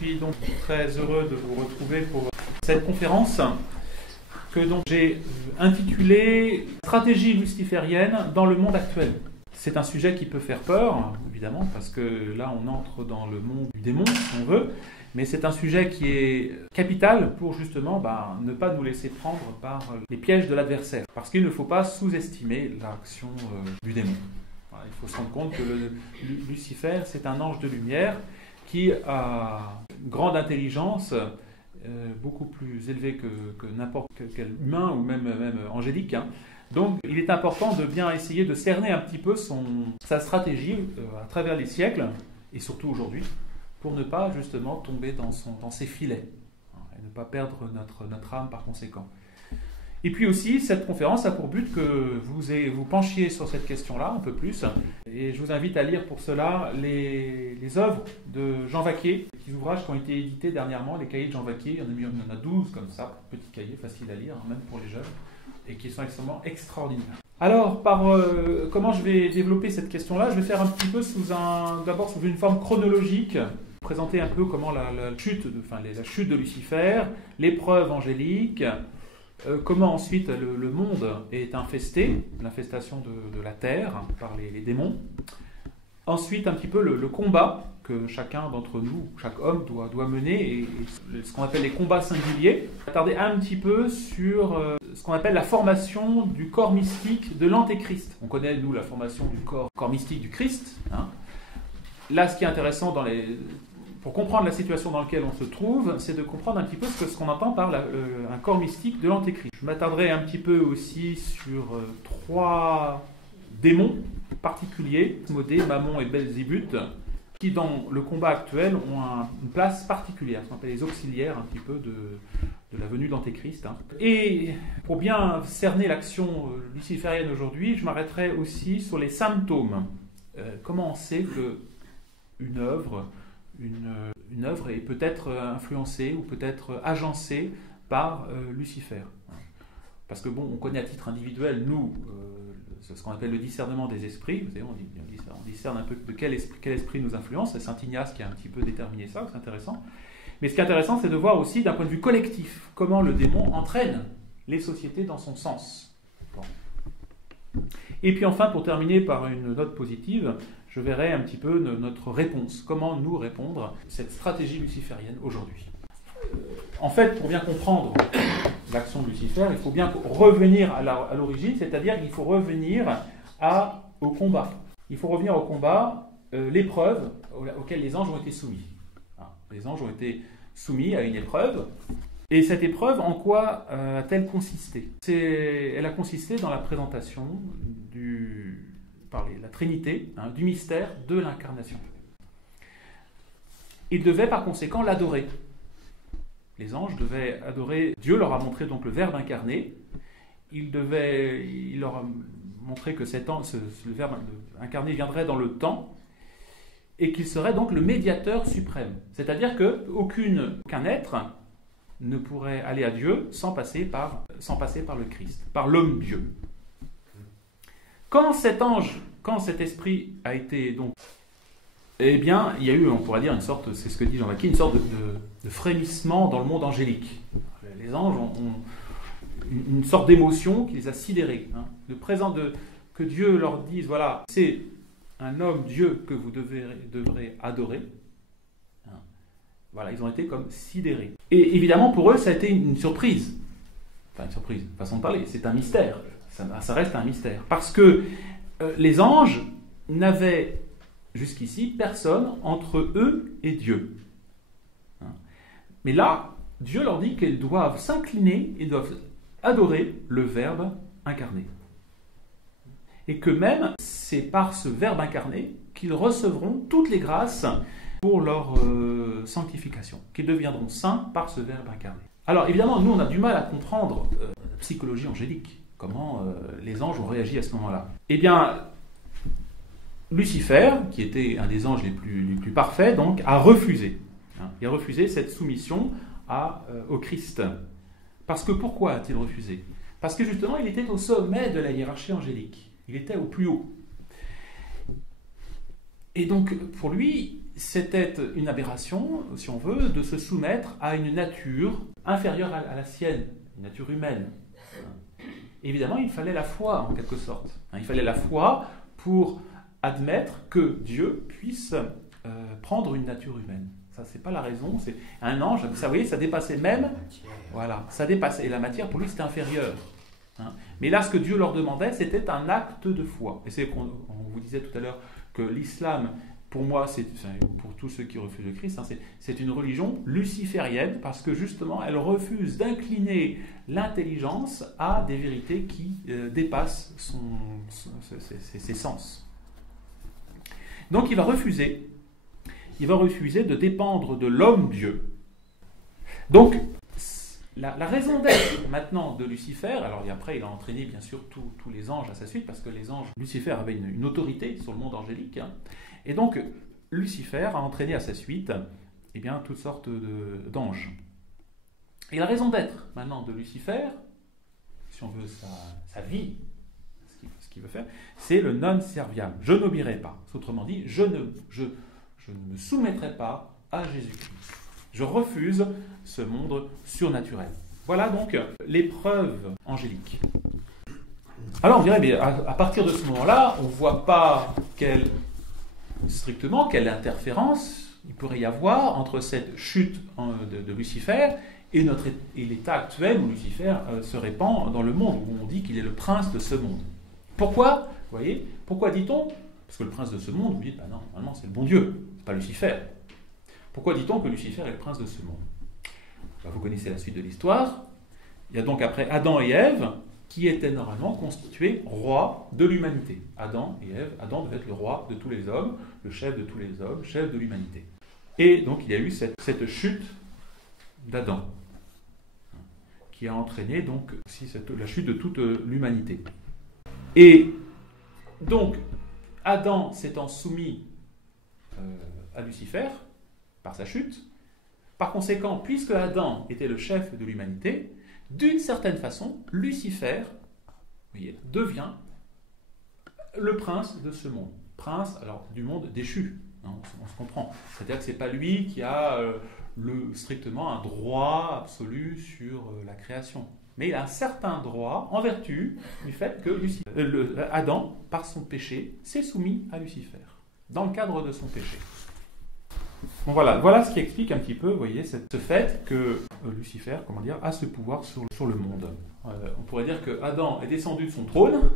suis donc très heureux de vous retrouver pour cette conférence que donc j'ai intitulée « Stratégie luciférienne dans le monde actuel ». C'est un sujet qui peut faire peur, évidemment, parce que là on entre dans le monde du démon, si on veut, mais c'est un sujet qui est capital pour justement ne pas nous laisser prendre par les pièges de l'adversaire, parce qu'il ne faut pas sous-estimer l'action du démon. Voilà, il faut se rendre compte que Lucifer, c'est un ange de lumière qui a une grande intelligence, beaucoup plus élevée que n'importe quel humain ou même angélique. Donc il est important de bien essayer de cerner un petit peu sa stratégie à travers les siècles, et surtout aujourd'hui, pour ne pas justement tomber dans ses filets, et ne pas perdre notre âme par conséquent. Et puis aussi, cette conférence a pour but que vous penchiez sur cette question-là un peu plus, et je vous invite à lire pour cela les œuvres de Jean Vacquier, des ouvrages qui ont été édités dernièrement, les cahiers de Jean Vacquier, il y en a 12 comme ça, petits cahiers, faciles à lire, même pour les jeunes, et qui sont extrêmement extraordinaires. Alors, comment je vais développer cette question-là? Je vais faire un petit peu d'abord sous une forme chronologique, présenter un peu comment la chute de Lucifer, l'épreuve angélique, comment ensuite le monde est infesté, l'infestation de la terre par les démons. Ensuite, un petit peu le combat que chacun d'entre nous, chaque homme doit mener, et ce qu'on appelle les combats singuliers. Attarder un petit peu sur ce qu'on appelle la formation du corps mystique de l'Antéchrist. On connaît, nous, la formation du corps mystique du Christ. Là, ce qui est intéressant pour comprendre la situation dans laquelle on se trouve, c'est de comprendre un petit peu ce qu'on entend par un corps mystique de l'Antéchrist. Je m'attarderai un petit peu aussi sur 3 démons particuliers, Asmodée, Mammon et Belzébuth, qui dans le combat actuel ont une place particulière, ce qu'on appelle les auxiliaires un petit peu de la venue d'Antéchrist. Et pour bien cerner l'action luciférienne aujourd'hui, je m'arrêterai aussi sur les symptômes. Comment on sait qu'une œuvre est peut-être influencée ou peut-être agencée par Lucifer. Parce que on connaît à titre individuel, nous, ce qu'on appelle le discernement des esprits. Vous savez, on discerne un peu de quel esprit nous influence. C'est saint Ignace qui a un petit peu déterminé ça, c'est intéressant. Mais ce qui est intéressant, c'est de voir aussi d'un point de vue collectif comment le démon entraîne les sociétés dans son sens. Bon. Et puis enfin, pour terminer par une note positive, je verrai un petit peu notre réponse. Comment nous répondre à cette stratégie luciférienne aujourd'hui. En fait, pour bien comprendre l'action de Lucifer, il faut bien revenir à l'origine, c'est-à-dire qu'il faut revenir au combat. Il faut revenir au combat, l'épreuve auquel les anges ont été soumis. Les anges ont été soumis à une épreuve. Et cette épreuve, en quoi a-t-elle consisté? Elle a consisté dans la présentation par la Trinité, du mystère de l'incarnation. Ils devaient par conséquent l'adorer. Les anges devaient adorer. Dieu leur a montré donc le Verbe incarné. Il leur a montré que le Verbe incarné viendrait dans le temps et qu'il serait donc le médiateur suprême. C'est-à-dire qu'aucun être ne pourrait aller à Dieu sans passer par le Christ, par l'homme-dieu. Quand cet esprit a été donc... Eh bien, il y a eu, on pourrait dire, une sorte, c'est ce que dit Jean Vacquier, une sorte de frémissement dans le monde angélique. Les anges ont une sorte d'émotion qui les a sidérés. Que Dieu leur dise, voilà, c'est un homme Dieu que vous devrez adorer. Voilà, ils ont été comme sidérés. Et évidemment, pour eux, ça a été une surprise. Enfin, une surprise, façon de parler, c'est un mystère. Ça reste un mystère. Parce que les anges n'avaient jusqu'ici personne entre eux et Dieu. Mais là, Dieu leur dit qu'ils doivent s'incliner et doivent adorer le Verbe incarné. Et que même, c'est par ce Verbe incarné qu'ils recevront toutes les grâces pour leur sanctification, qu'ils deviendront saints par ce Verbe incarné. Alors évidemment, nous on a du mal à comprendre la psychologie angélique, comment les anges ont réagi à ce moment-là. Eh bien, Lucifer, qui était un des anges les plus parfaits, donc, a refusé. Il a refusé cette soumission au Christ. Parce que pourquoi a-t-il refusé? Parce que justement, il était au sommet de la hiérarchie angélique. Il était au plus haut. Et donc, pour lui, c'était une aberration, si on veut, de se soumettre à une nature inférieure à la sienne, une nature humaine. Évidemment, il fallait la foi, en quelque sorte. Il fallait la foi pour admettre que Dieu puisse prendre une nature humaine. Ça, c'est pas la raison, c'est un ange, ça, vous voyez, ça dépassait même, voilà, ça dépassait, et la matière, pour lui, c'était inférieur. Mais là, ce que Dieu leur demandait, c'était un acte de foi. Et c'est qu'on vous disait tout à l'heure que l'islam, pour moi, pour tous ceux qui refusent le Christ, c'est une religion luciférienne parce que justement, elle refuse d'incliner l'intelligence à des vérités qui dépassent ses sens. Donc, il va refuser de dépendre de l'homme-dieu. Donc, la raison d'être maintenant de Lucifer, alors et après il a entraîné bien sûr tous les anges à sa suite, parce que les anges, Lucifer avait une autorité sur le monde angélique, et donc Lucifer a entraîné à sa suite toutes sortes d'anges. Et la raison d'être maintenant de Lucifer, si on veut sa vie, ce qu'il veut faire, c'est le non serviam. Je n'obéirai pas. Autrement dit, je ne me soumettrai pas à Jésus-Christ. Je refuse ce monde surnaturel. Voilà donc l'épreuve angélique. Alors on dirait, mais à partir de ce moment-là, on ne voit pas strictement quelle interférence il pourrait y avoir entre cette chute de Lucifer et l'état actuel où Lucifer se répand dans le monde, où on dit qu'il est le prince de ce monde. Pourquoi ? Vous voyez ? Pourquoi dit-on ? Parce que le prince de ce monde, vous dites, non, normalement c'est le bon Dieu, c'est pas Lucifer. Pourquoi dit-on que Lucifer est le prince de ce monde ? Vous connaissez la suite de l'histoire. Il y a donc après Adam et Ève qui étaient normalement constitués rois de l'humanité. Adam et Ève, Adam devait être le roi de tous les hommes, le chef de tous les hommes, chef de l'humanité. Et donc il y a eu cette chute d'Adam qui a entraîné donc aussi la chute de toute l'humanité. Et donc Adam s'étant soumis à Lucifer par sa chute, par conséquent, puisque Adam était le chef de l'humanité, d'une certaine façon, Lucifer, vous voyez, devient le prince de ce monde. Prince, alors, du monde déchu, on se comprend. C'est-à-dire que ce n'est pas lui qui a strictement un droit absolu sur la création. Mais il a un certain droit en vertu du fait que Adam, par son péché, s'est soumis à Lucifer, dans le cadre de son péché. Bon, voilà ce qui explique un petit peu, vous voyez, ce fait que Lucifer, a ce pouvoir sur le monde. On pourrait dire que Adam est descendu de son trône,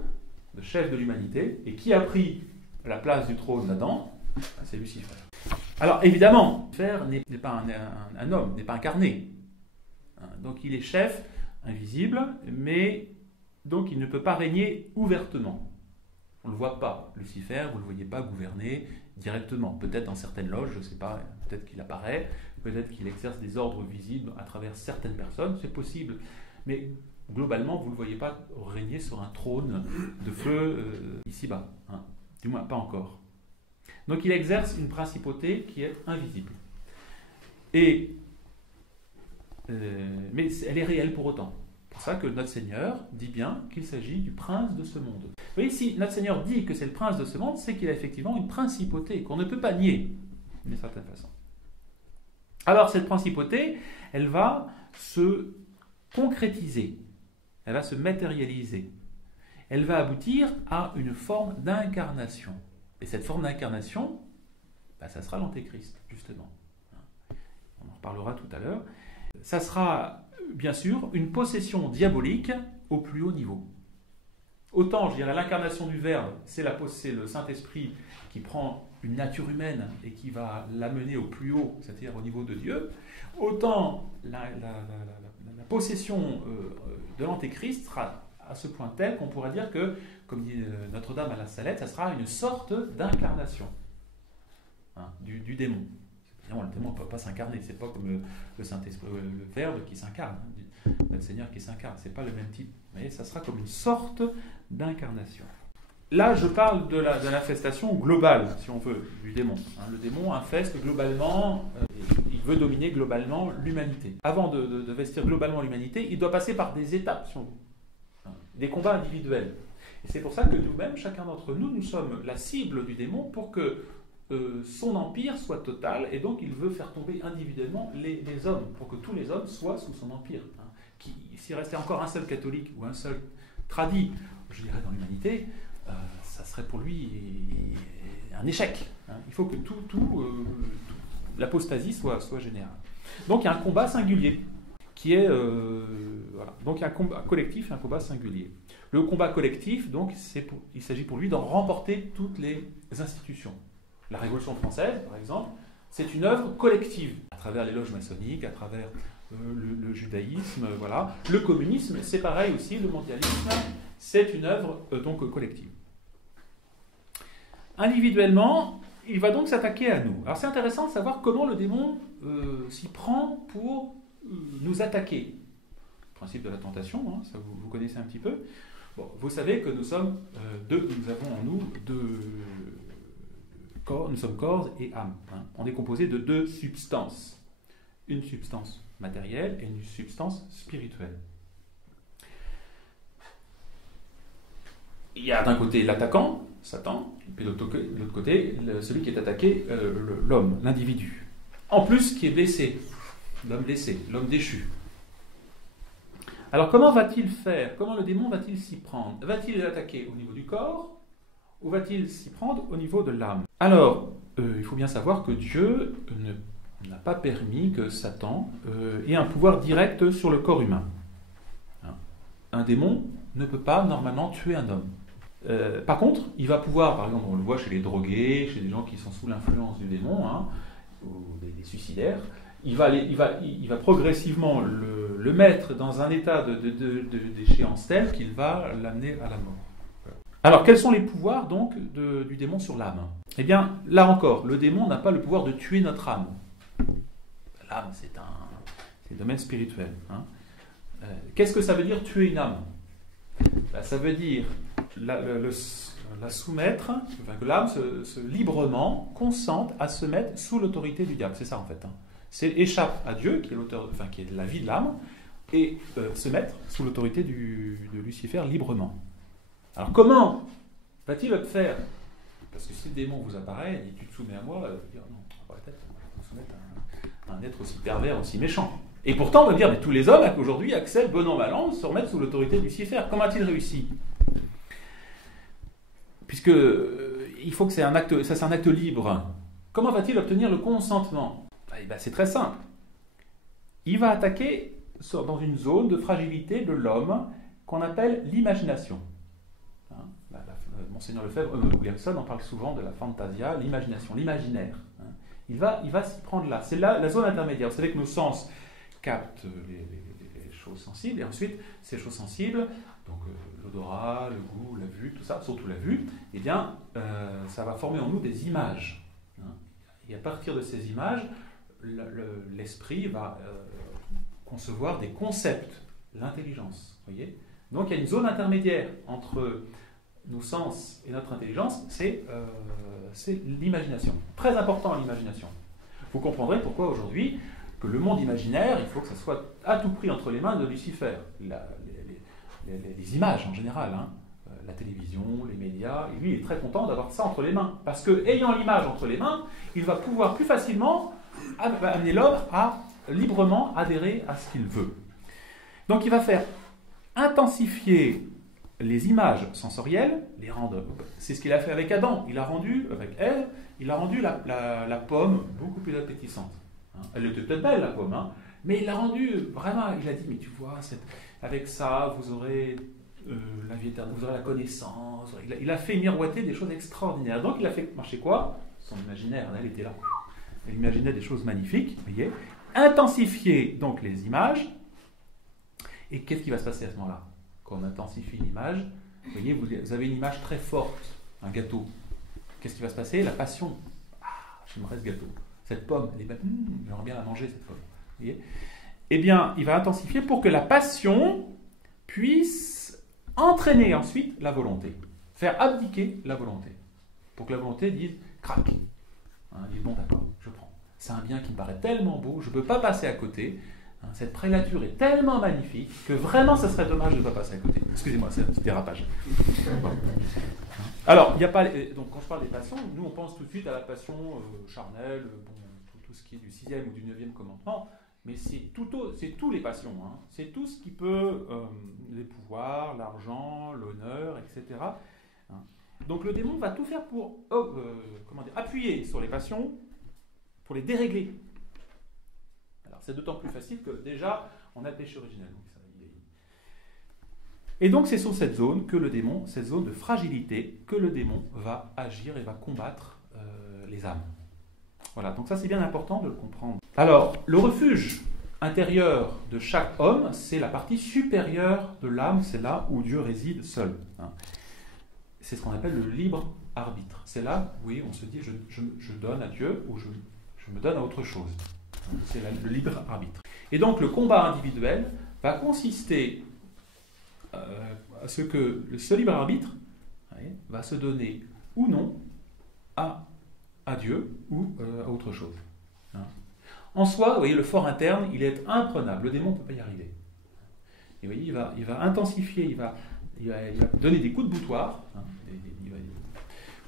de chef de l'humanité, et qui a pris la place du trône d'Adam ? C'est Lucifer. Alors évidemment, Lucifer n'est pas un homme, n'est pas incarné. Donc il est chef, invisible, mais donc il ne peut pas régner ouvertement. On ne le voit pas. Lucifer, vous ne le voyez pas gouverner directement. Peut-être dans certaines loges, je ne sais pas, peut-être qu'il apparaît, peut-être qu'il exerce des ordres visibles à travers certaines personnes, c'est possible. Mais globalement, vous ne le voyez pas régner sur un trône de feu ici-bas. Du moins, pas encore. Donc il exerce une principauté qui est invisible. Mais elle est réelle pour autant. C'est pour ça que notre Seigneur dit bien qu'il s'agit du prince de ce monde. Vous voyez, si notre Seigneur dit que c'est le prince de ce monde, c'est qu'il a effectivement une principauté qu'on ne peut pas nier, d'une certaine façon. Alors cette principauté, elle va se concrétiser, elle va se matérialiser, elle va aboutir à une forme d'incarnation. Et cette forme d'incarnation, ça sera l'Antéchrist, justement. On en reparlera tout à l'heure. Ça sera, bien sûr, une possession diabolique au plus haut niveau. Autant, je dirais, l'incarnation du Verbe, c'est le Saint-Esprit qui prend une nature humaine et qui va l'amener au plus haut, c'est-à-dire au niveau de Dieu, autant la possession de l'Antéchrist sera à ce point tel qu'on pourrait dire que, comme dit Notre-Dame à la Salette, ça sera une sorte d'incarnation du démon. Évidemment, le démon ne peut pas s'incarner, c'est pas comme le Saint-Esprit, le Verbe qui s'incarne, notre Seigneur qui s'incarne, c'est pas le même type. Vous voyez, ça sera comme une sorte d'incarnation. Là, je parle de l'infestation globale, si on veut, du démon. Le démon infeste globalement, il veut dominer globalement l'humanité. Avant de vestir globalement l'humanité, il doit passer par des étapes, si on veut, des combats individuels. Et c'est pour ça que nous-mêmes, chacun d'entre nous, nous sommes la cible du démon pour que son empire soit total, et donc il veut faire tomber individuellement les hommes, pour que tous les hommes soient sous son empire. Hein. S'il restait encore un seul catholique ou un seul tradit, je dirais dans l'humanité, ça serait pour lui un échec. Hein. Il faut que l'apostasie soit générale. Donc il y a un combat singulier, qui est... voilà. Donc il y a un combat collectif et un combat singulier. Le combat collectif, donc, il s'agit pour lui d'en remporter toutes les institutions. La Révolution française, par exemple, c'est une œuvre collective, à travers les loges maçonniques, à travers le judaïsme, voilà. Le communisme, c'est pareil aussi, le mondialisme, c'est une œuvre donc collective. Individuellement, il va donc s'attaquer à nous. Alors c'est intéressant de savoir comment le démon s'y prend pour nous attaquer. Le principe de la tentation, hein, ça vous connaissez un petit peu. Bon, vous savez que nous avons en nous deux corps, nous sommes corps et âme. Hein. On est composé de deux substances. Une substance matérielle et une substance spirituelle. Il y a d'un côté l'attaquant, Satan, et puis de l'autre côté, celui qui est attaqué, l'homme, l'individu. En plus, qui est blessé, l'homme déchu. Alors comment va-t-il faire? Comment le démon va-t-il s'y prendre? Va-t-il l'attaquer au niveau du corps ou va-t-il s'y prendre au niveau de l'âme? Alors, il faut bien savoir que Dieu n'a pas permis que Satan ait un pouvoir direct sur le corps humain. Hein? Un démon ne peut pas normalement tuer un homme. Par contre, il va pouvoir, par exemple, on le voit chez les drogués, chez des gens qui sont sous l'influence du démon, hein, ou des suicidaires, il va progressivement le mettre dans un état d'échéance tel qu'il va l'amener à la mort. Alors, quels sont les pouvoirs donc du démon sur l'âme? Eh bien, là encore, le démon n'a pas le pouvoir de tuer notre âme. L'âme, c'est un domaine spirituel. Hein. Qu'est-ce que ça veut dire tuer une âme? Ça veut dire la soumettre, enfin, que l'âme se librement consente à se mettre sous l'autorité du diable. C'est ça en fait. Hein. C'est échappe à Dieu, qui est l'auteur, enfin qui est la vie de l'âme, et se mettre sous l'autorité de Lucifer librement. Alors comment va-t-il le faire? Parce que si le démon vous apparaît et dit tu te soumets à moi, vous dire non, pas la tête, on va soumettre à un être aussi pervers, aussi méchant. Et pourtant on va dire mais tous les hommes aujourd'hui acceptent bon an mal an de se remettre sous l'autorité de Lucifer. Comment a-t-il réussi? Puisque il faut que c'est un acte libre. Comment va-t-il obtenir le consentement? C'est très simple. Il va attaquer dans une zone de fragilité de l'homme qu'on appelle l'imagination. Hein, Monseigneur Lefebvre, Williamson en parle souvent de la fantasia, l'imagination, l'imaginaire. Hein. Il va s'y prendre là. C'est là la zone intermédiaire. Vous savez que nos sens captent les choses sensibles, et ensuite, ces choses sensibles, donc l'odorat, le goût, la vue, tout ça, surtout la vue, eh bien, ça va former en nous des images. Hein. Et à partir de ces images, l'esprit va concevoir des concepts, l'intelligence. Voyez. Donc il y a une zone intermédiaire entre nos sens et notre intelligence, c'est l'imagination. Très important l'imagination. Vous comprendrez pourquoi aujourd'hui que le monde imaginaire, il faut que ça soit à tout prix entre les mains de Lucifer. Les images en général, hein, la télévision, les médias, et lui il est très content d'avoir ça entre les mains. Parce que ayant l'image entre les mains, il va pouvoir plus facilement amener l'homme à librement adhérer à ce qu'il veut. Donc il va faire intensifier les images sensorielles, les rendre. C'est ce qu'il a fait avec Adam. Il a rendu, avec Ève, il a rendu la pomme beaucoup plus appétissante. Hein. Elle était peut-être belle la pomme, hein, mais il l'a rendue vraiment. Il a dit mais tu vois, avec ça vous aurez la vie éternelle, vous aurez la connaissance. Il a fait miroiter des choses extraordinaires. Donc il a fait marcher quoi? Son imaginaire, elle était là. Elle imaginait des choses magnifiques, vous voyez. Intensifier donc les images. Et qu'est-ce qui va se passer à ce moment-là? Quand on intensifie l'image, vous voyez, vous avez une image très forte, un gâteau. Qu'est-ce qui va se passer? La passion. Ah, j'aimerais ce gâteau. Cette pomme, j'aimerais bien la manger, cette pomme. Vous voyez. Eh bien, il va intensifier pour que la passion puisse entraîner ensuite la volonté. Faire abdiquer la volonté. Pour que la volonté dise, crac. Hein, dit bon d'accord, je prends. C'est un bien qui me paraît tellement beau, je ne peux pas passer à côté. Cette prélature est tellement magnifique que vraiment, ça serait dommage de ne pas passer à côté. Excusez-moi, c'est un petit dérapage. Bon. Alors, il n'y a pas. Donc, quand je parle des passions, nous, on pense tout de suite à la passion charnelle, tout ce qui est du 6e ou du 9e commandement. Mais c'est tous les passions. Hein. C'est tout ce qui peut. Les pouvoirs, l'argent, l'honneur, etc. Hein. Donc, le démon va tout faire pour appuyer sur les passions, pour les dérégler. C'est d'autant plus facile que déjà, on a le péché originel. Et donc, c'est sur cette zone que le démon, cette zone de fragilité, que le démon va agir et va combattre les âmes. Voilà, donc ça, c'est bien important de le comprendre. Alors, le refuge intérieur de chaque homme, c'est la partie supérieure de l'âme, c'est là où Dieu réside seul. Hein. C'est ce qu'on appelle le libre arbitre. C'est là, oui, on se dit, je donne à Dieu ou je me donne à autre chose. C'est le libre arbitre. Et donc le combat individuel va consister à ce que ce libre arbitre va se donner ou non à Dieu ou à autre chose. Hein. En soi, vous voyez, le fort interne, il est imprenable. Le démon ne peut pas y arriver. Et vous voyez, il va intensifier, il va donner des coups de boutoir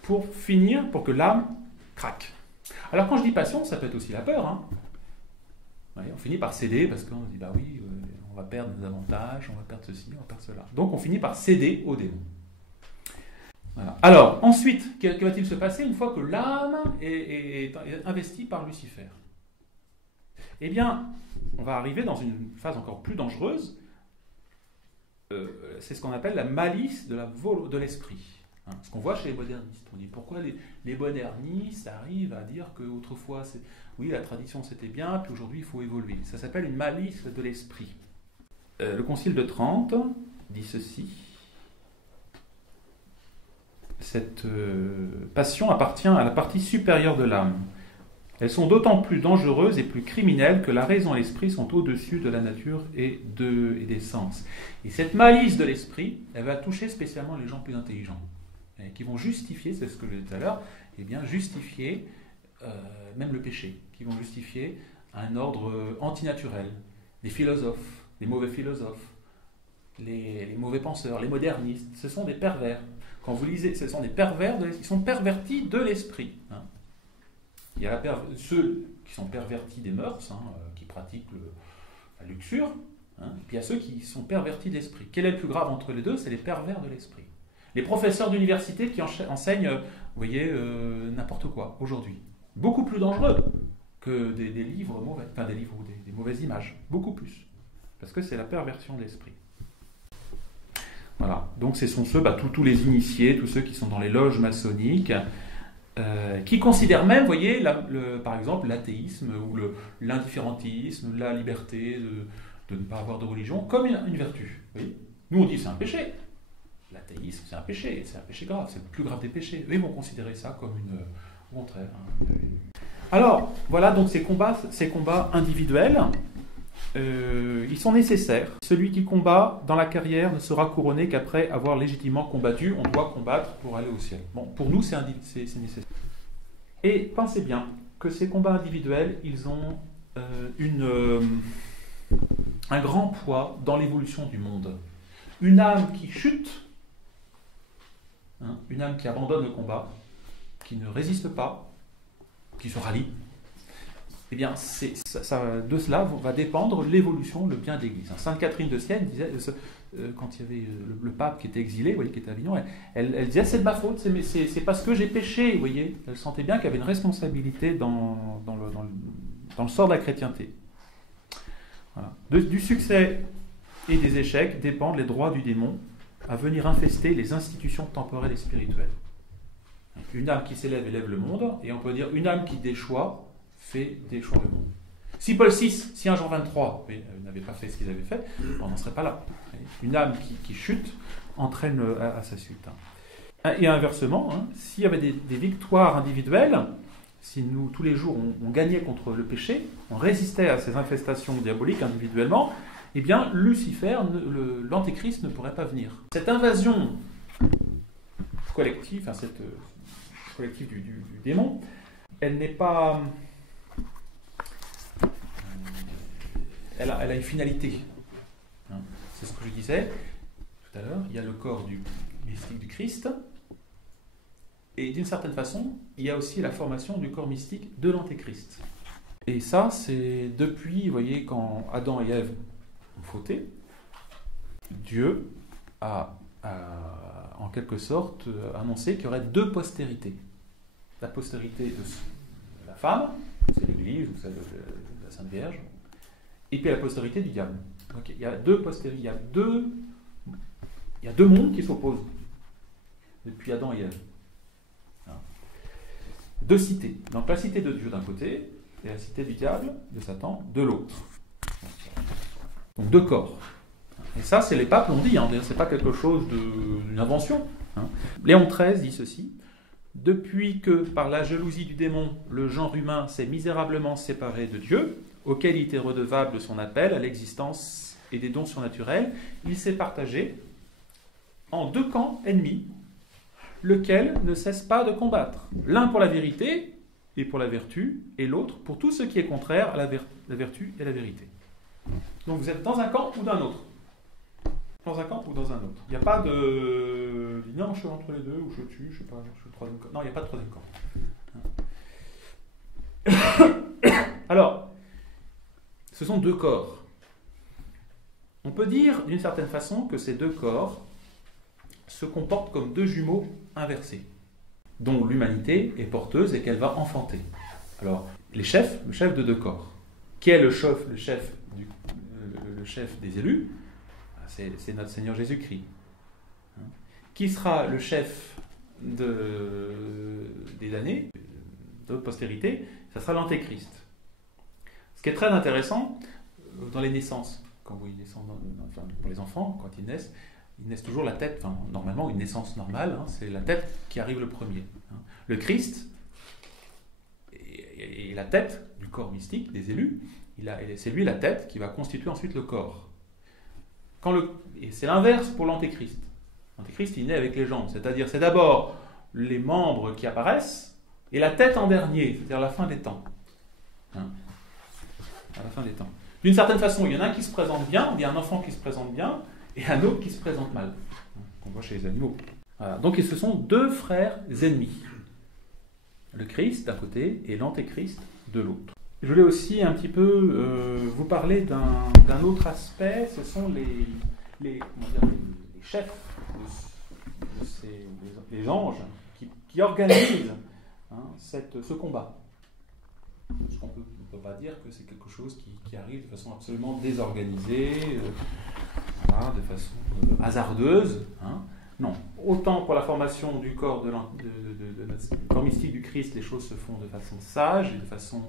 pour finir, pour que l'âme craque. Alors quand je dis passion, ça peut être aussi la peur. Hein. On finit par céder parce qu'on se dit, bah oui, on va perdre nos avantages, on va perdre ceci, on va perdre cela. Donc on finit par céder au démon. Voilà. Alors, ensuite, que va-t-il se passer une fois que l'âme est investie par Lucifer? Eh bien, on va arriver dans une phase encore plus dangereuse. C'est ce qu'on appelle la malice de l'esprit. Hein, ce qu'on voit chez les modernistes. On dit pourquoi les modernistes arrivent à dire qu'autrefois, oui, la tradition c'était bien, puis aujourd'hui il faut évoluer. Ça s'appelle une malice de l'esprit. Le Concile de Trente dit ceci. Cette passion appartient à la partie supérieure de l'âme. Elles sont d'autant plus dangereuses et plus criminelles que la raison et l'esprit sont au-dessus de la nature et des sens. Et cette malice de l'esprit, elle va toucher spécialement les gens plus intelligents, qui vont justifier, c'est ce que je disais tout à l'heure, justifier même le péché, qui vont justifier un ordre antinaturel. Les philosophes, les mauvais philosophes, les mauvais penseurs, les modernistes, ce sont des pervers. Quand vous lisez, ce sont des pervers, ils sont pervertis de l'esprit. Hein. Il y a ceux qui sont pervertis des mœurs, qui pratiquent la luxure, et puis il y a ceux qui sont pervertis de l'esprit. Quel est le plus grave entre les deux? C'est les pervers de l'esprit. Les professeurs d'université qui enseignent, vous voyez, n'importe quoi, aujourd'hui. Beaucoup plus dangereux que des livres mauvais, enfin des livres ou des mauvaises images. Beaucoup plus. Parce que c'est la perversion de l'esprit. Voilà. Donc ce sont ceux, tous les initiés, tous ceux qui sont dans les loges maçonniques, qui considèrent même, vous voyez, par exemple, l'athéisme ou l'indifférentisme, la liberté de ne pas avoir de religion, comme une vertu. Vous voyez, nous, on dit c'est un péché. L'athéisme, c'est un péché grave, c'est le plus grave des péchés. Eux, ils vont considérer ça comme au contraire. Alors, voilà, donc ces combats individuels, ils sont nécessaires. Celui qui combat dans la carrière ne sera couronné qu'après avoir légitimement combattu. On doit combattre pour aller au ciel. Bon, pour nous, c'est nécessaire. Et pensez bien que ces combats individuels, ils ont un grand poids dans l'évolution du monde. Une âme qui chute, une âme qui abandonne le combat, qui ne résiste pas, qui se rallie, eh bien, de cela va dépendre l'évolution, le bien de l'Église. Sainte Catherine de Sienne disait, quand il y avait le pape qui était exilé, vous voyez, qui était à Avignon, elle disait, c'est de ma faute, c'est parce que j'ai péché, vous voyez. Elle sentait bien qu'il y avait une responsabilité dans le sort de la chrétienté. Voilà. Du succès et des échecs dépendent les droits du démon à venir infester les institutions temporelles et spirituelles. Une âme qui s'élève élève le monde, et on peut dire une âme qui déchoit fait déchoir le monde. Si Paul VI, si 1 Jean 23 n'avait pas fait ce qu'ils avaient fait, on n'en serait pas là. Une âme qui chute entraîne à sa chute. Et inversement, s'il y avait des victoires individuelles, si nous, tous les jours, on gagnait contre le péché, on résistait à ces infestations diaboliques individuellement, eh bien, Lucifer, l'antéchrist ne pourrait pas venir. Cette invasion collective, collective du démon, elle n'est pas elle a une finalité. Hein. C'est ce que je disais tout à l'heure. Il y a le corps mystique du Christ. Et d'une certaine façon, il y a aussi la formation du corps mystique de l'Antéchrist. Et ça, c'est depuis, vous voyez, quand Adam et Ève ont fauté, Dieu a en quelque sorte annoncé qu'il y aurait deux postérités. La postérité de la femme, c'est l'Église ou celle de la Sainte Vierge, et puis la postérité du diable. Donc il y a deux postérités, il y a deux mondes qui s'opposent depuis Adam et Ève. Deux cités. Donc la cité de Dieu d'un côté et la cité du diable, de Satan, de l'autre. Donc deux corps. Et ça, c'est les papes l'ont dit, hein. C'est pas quelque chose d'une invention. Hein. Léon XIII dit ceci: depuis que, par la jalousie du démon, le genre humain s'est misérablement séparé de Dieu, auquel il était redevable de son appel à l'existence et des dons surnaturels, il s'est partagé en deux camps ennemis, lequel ne cesse pas de combattre. L'un pour la vérité et pour la vertu, et l'autre pour tout ce qui est contraire à la vertu et la vérité. Donc vous êtes dans un camp ou dans un autre. Dans un camp ou dans un autre. Il n'y a pas de... Non, je suis entre les deux, ou je tue, je sais pas, je suis le troisième camp. Non, il n'y a pas de troisième camp. Alors, ce sont deux corps. On peut dire, d'une certaine façon, que ces deux corps se comportent comme deux jumeaux inversés, dont l'humanité est porteuse et qu'elle va enfanter. Alors, le chef de deux corps. Qui est le chef des élus? C'est notre Seigneur Jésus-Christ. Qui sera le chef des années, de notre postérité? Ça sera l'Antéchrist. Ce qui est très intéressant, dans les naissances, quand vous naissez, pour les enfants, quand ils naissent toujours la tête, enfin, normalement, une naissance normale, hein, c'est la tête qui arrive le premier. Hein. Le Christ est la tête du corps mystique, des élus, c'est lui la tête qui va constituer ensuite le corps. Et c'est l'inverse pour l'Antéchrist. L'Antéchrist, il naît avec les jambes, c'est-à-dire c'est d'abord les membres qui apparaissent et la tête en dernier, c'est-à-dire la fin des temps. Hein. À la fin des temps. D'une certaine façon, il y en a un qui se présente bien, il y a un enfant qui se présente bien, et un autre qui se présente mal, qu'on voit chez les animaux. Voilà. Donc ce sont deux frères ennemis. Le Christ d'un côté et l'Antéchrist de l'autre. Je voulais aussi un petit peu vous parler d'un autre aspect, ce sont les chefs, les anges qui organisent ce combat. Parce qu'on ne peut pas dire que c'est quelque chose qui arrive de façon absolument désorganisée, de façon hasardeuse. Hein. Non. Autant pour la formation du corps du corps mystique du Christ, les choses se font de façon sage et de façon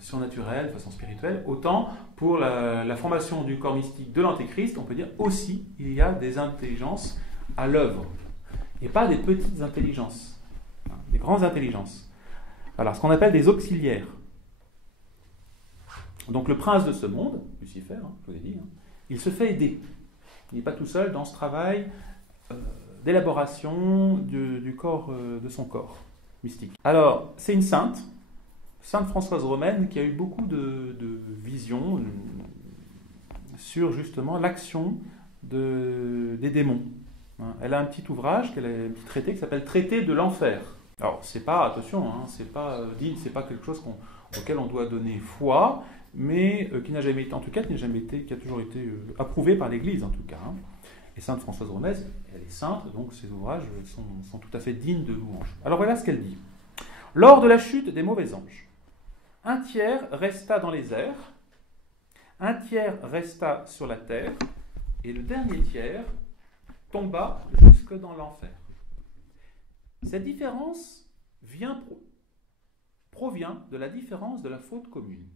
surnaturelle, de façon spirituelle, autant pour la formation du corps mystique de l'Antéchrist, on peut dire aussi il y a des intelligences à l'œuvre. Et pas des petites intelligences, des grandes intelligences. Alors, ce qu'on appelle des auxiliaires. Donc le prince de ce monde, Lucifer, je vous ai dit, il se fait aider. Il n'est pas tout seul dans ce travail d'élaboration du corps, de son corps mystique. Alors, c'est une sainte Françoise Romaine, qui a eu beaucoup de visions sur justement l'action des démons. Elle a un petit ouvrage, un petit traité qui s'appelle Traité de l'enfer. Alors, c'est pas, attention, c'est pas quelque chose auquel on doit donner foi, mais qui n'a jamais été, en tout cas, qui a toujours été approuvé par l'Église, en tout cas. Et Sainte Françoise Romaine, elle est sainte, donc ses ouvrages sont tout à fait dignes de louange. Alors voilà ce qu'elle dit. Lors de la chute des mauvais anges, un tiers resta dans les airs, un tiers resta sur la terre, et le dernier tiers tomba jusque dans l'enfer. Cette différence provient de la différence de la faute commise.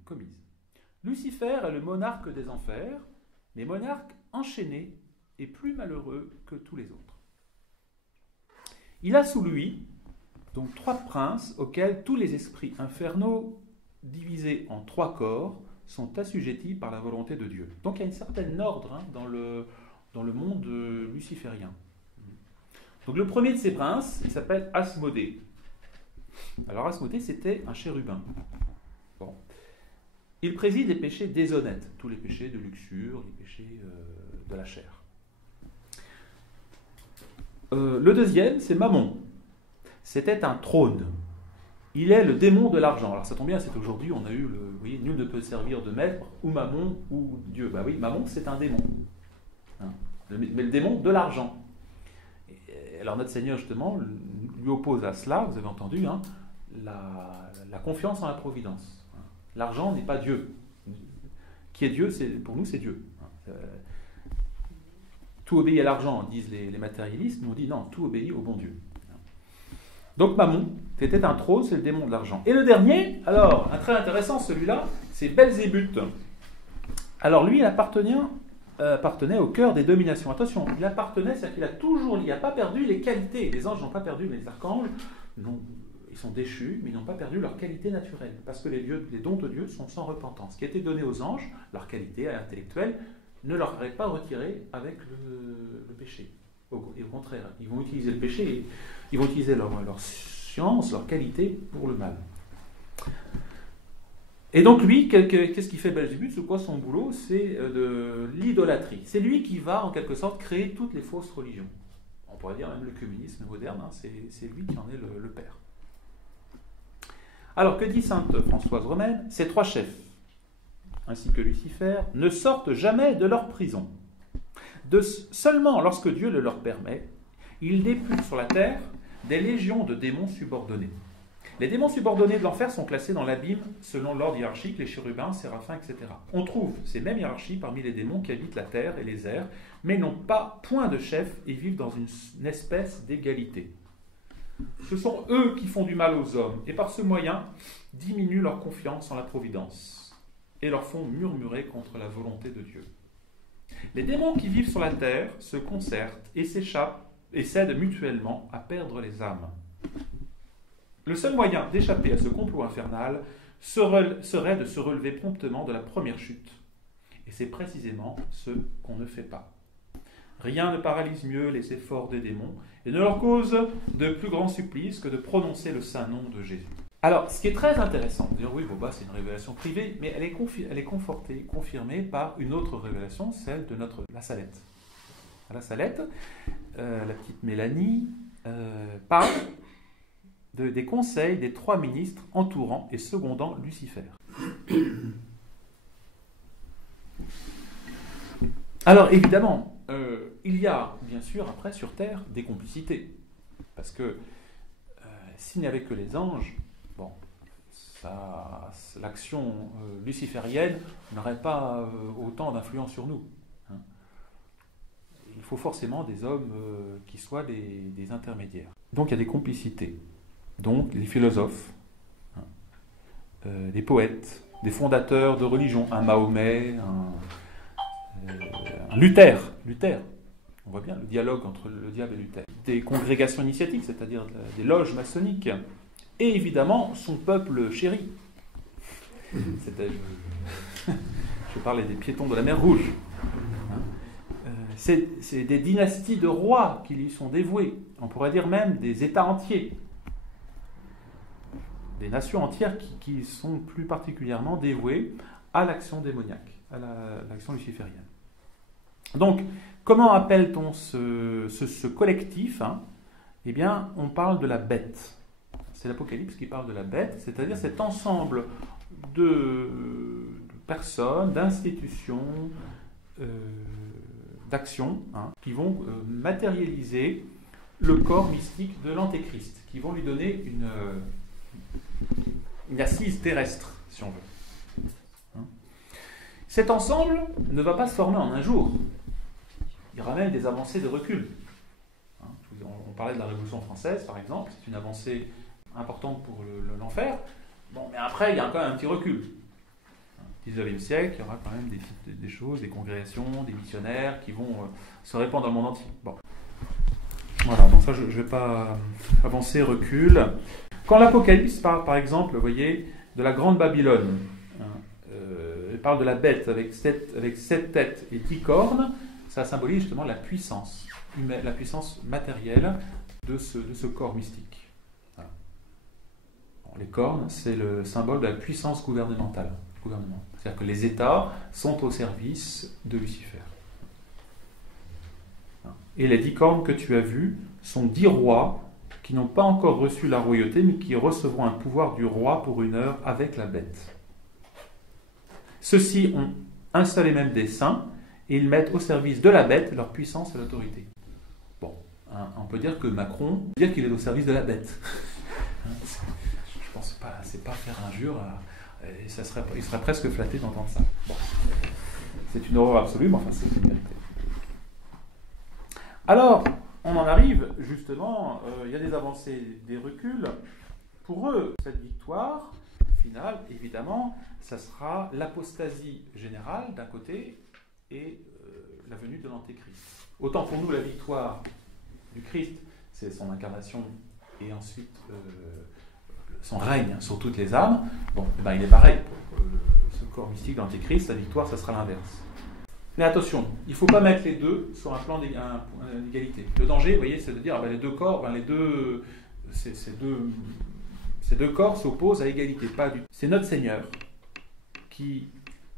Lucifer est le monarque des enfers, mais monarque enchaîné et plus malheureux que tous les autres. Il a sous lui donc 3 princes auxquels tous les esprits infernaux, divisés en 3 corps, sont assujettis par la volonté de Dieu. Donc il y a un certain ordre dans le monde luciférien. Donc le premier de ces princes, il s'appelle Asmodée. Alors Asmodée, c'était un chérubin. Bon. Il préside les péchés déshonnêtes, tous les péchés de luxure, les péchés de la chair. Le deuxième, c'est Mammon. C'était un trône. Il est le démon de l'argent. Alors ça tombe bien, c'est aujourd'hui, on a eu vous voyez, nul ne peut servir de maître, ou Mammon, ou Dieu. Bah oui, Mammon, c'est un démon. Hein, mais le démon de l'argent. Alors notre Seigneur, justement, lui oppose à cela, vous avez entendu, hein, la confiance en la providence. L'argent n'est pas Dieu. Qui est Dieu, pour nous, c'est Dieu. Tout obéit à l'argent, disent les matérialistes. Nous on dit non, tout obéit au bon Dieu. Donc Mammon, c'était un trône, c'est le démon de l'argent. Et le dernier, alors, un très intéressant celui-là, c'est Belzébuth. Alors lui, il appartenait au cœur des dominations. Attention, il appartenait, c'est-à-dire qu'il n'a pas perdu les qualités. Les anges n'ont pas perdu, mais les archanges, non. Ils sont déchus, mais ils n'ont pas perdu leur qualité naturelle. Parce que les dons de Dieu sont sans repentance. Ce qui a été donné aux anges, leur qualité intellectuelle, ne leur est pas retirée avec le péché. Et au contraire, ils vont utiliser le péché, ils vont utiliser leur science, leur qualité pour le mal. Et donc lui, qu'est-ce qu'il fait Belzébuth? C'est quoi son boulot? C'est de l'idolâtrie. C'est lui qui va, en quelque sorte, créer toutes les fausses religions. On pourrait dire même le communisme moderne, hein, c'est lui qui en est le père. Alors, que dit sainte Françoise Romaine? Ces trois chefs, ainsi que Lucifer, ne sortent jamais de leur prison. Seulement lorsque Dieu le leur permet, ils dépluent sur la terre des légions de démons subordonnés. Les démons subordonnés de l'enfer sont classés dans l'abîme selon l'ordre hiérarchique, les chérubins, séraphins, etc. On trouve ces mêmes hiérarchies parmi les démons qui habitent la terre et les airs, mais n'ont pas point de chef et vivent dans une espèce d'égalité. Ce sont eux qui font du mal aux hommes, et par ce moyen diminuent leur confiance en la providence, et leur font murmurer contre la volonté de Dieu. Les démons qui vivent sur la terre se concertent et s'échappent et s'aident mutuellement à perdre les âmes. Le seul moyen d'échapper à ce complot infernal serait de se relever promptement de la première chute. Et c'est précisément ce qu'on ne fait pas. Rien ne paralyse mieux les efforts des démons et ne leur cause de plus grands supplices que de prononcer le saint nom de Jésus. Alors, ce qui est très intéressant, vous dire oui, bon, c'est une révélation privée, mais elle est confirmée par une autre révélation, celle de la Salette. La Salette, la petite Mélanie, parle des conseils des trois ministres entourant et secondant Lucifer. Alors, évidemment, il y a, bien sûr, après, sur Terre, des complicités. Parce que s'il n'y avait que les anges, bon, l'action luciférienne n'aurait pas autant d'influence sur nous. Hein. Il faut forcément des hommes qui soient des intermédiaires. Donc, il y a des complicités. Donc, les philosophes, des poètes, des fondateurs de religions, un Mahomet, un Luther, on voit bien le dialogue entre le diable et Luther, des congrégations initiatiques, c'est-à-dire des loges maçonniques, et évidemment son peuple chéri. Je parlais des piétons de la mer Rouge. C'est des dynasties de rois qui lui sont dévoués, on pourrait dire même des États entiers, des nations entières qui sont plus particulièrement dévouées à l'action démoniaque, à l'action luciférienne. Donc, comment appelle-t-on ce collectif, hein? Eh bien, on parle de la bête. C'est l'Apocalypse qui parle de la bête, c'est-à-dire cet ensemble de personnes, d'institutions, d'actions, hein, qui vont matérialiser le corps mystique de l'Antéchrist, qui vont lui donner une assise terrestre, si on veut. Hein? Cet ensemble ne va pas se former en un jour. Il ramène des avancées de recul. Hein? On parlait de la Révolution française, par exemple, c'est une avancée importante pour l'enfer. Bon, mais après, il y a quand même un petit recul. Au XIXe siècle, il y aura quand même des choses, des congrégations, des missionnaires qui vont se répandre dans le monde entier. Bon. Voilà, donc ça, je ne vais pas avancer, recul. Quand l'Apocalypse parle, par exemple, vous voyez, de la Grande Babylone, hein, il parle de la bête avec 7 têtes et 10 cornes, ça symbolise justement la puissance matérielle de ce corps mystique. Voilà. Bon, les cornes, c'est le symbole de la puissance gouvernementale. gouvernement. C'est-à-dire que les États sont au service de Lucifer. Et les 10 cornes que tu as vues sont 10 rois qui n'ont pas encore reçu la royauté, mais qui recevront un pouvoir du roi pour une heure avec la bête. Ceux-ci ont un seul et même dessein, et ils mettent au service de la bête leur puissance et l'autorité. Bon, on peut dire que Macron, dire qu'il est au service de la bête. Je pense pas, c'est pas faire injure, il serait presque flatté d'entendre ça. Bon. C'est une horreur absolue, mais enfin c'est une vérité. Alors, on en arrive justement, il y a des avancées, des reculs. Pour eux, cette victoire finale, évidemment, ça sera l'apostasie générale d'un côté et la venue de l'Antéchrist. Autant pour nous, la victoire du Christ, c'est son incarnation et ensuite son règne sur toutes les âmes. Bon, ben, il est pareil pour ce corps mystique d'Antéchrist, la victoire, ça sera l'inverse. Mais attention, il ne faut pas mettre les deux sur un plan d'égalité. Le danger, vous voyez, c'est de dire ben, les deux corps, ben, ces deux corps s'opposent à égalité. Pas du tout. C'est notre Seigneur qui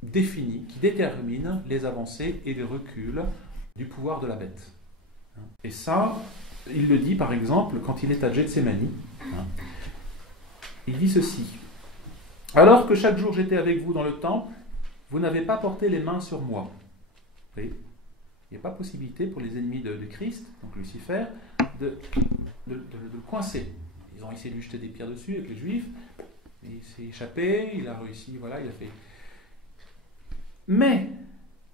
définit, qui détermine les avancées et les reculs du pouvoir de la bête. Et ça, il le dit par exemple quand il est à Gethsémani. Il dit ceci. Alors que chaque jour j'étais avec vous dans le temple, vous n'avez pas porté les mains sur moi. Vous voyez, il n'y a pas possibilité pour les ennemis de Christ, donc Lucifer, de le coincer. Ils ont essayé de lui jeter des pierres dessus avec les Juifs. Il s'est échappé, il a réussi, voilà, il a fait. Mais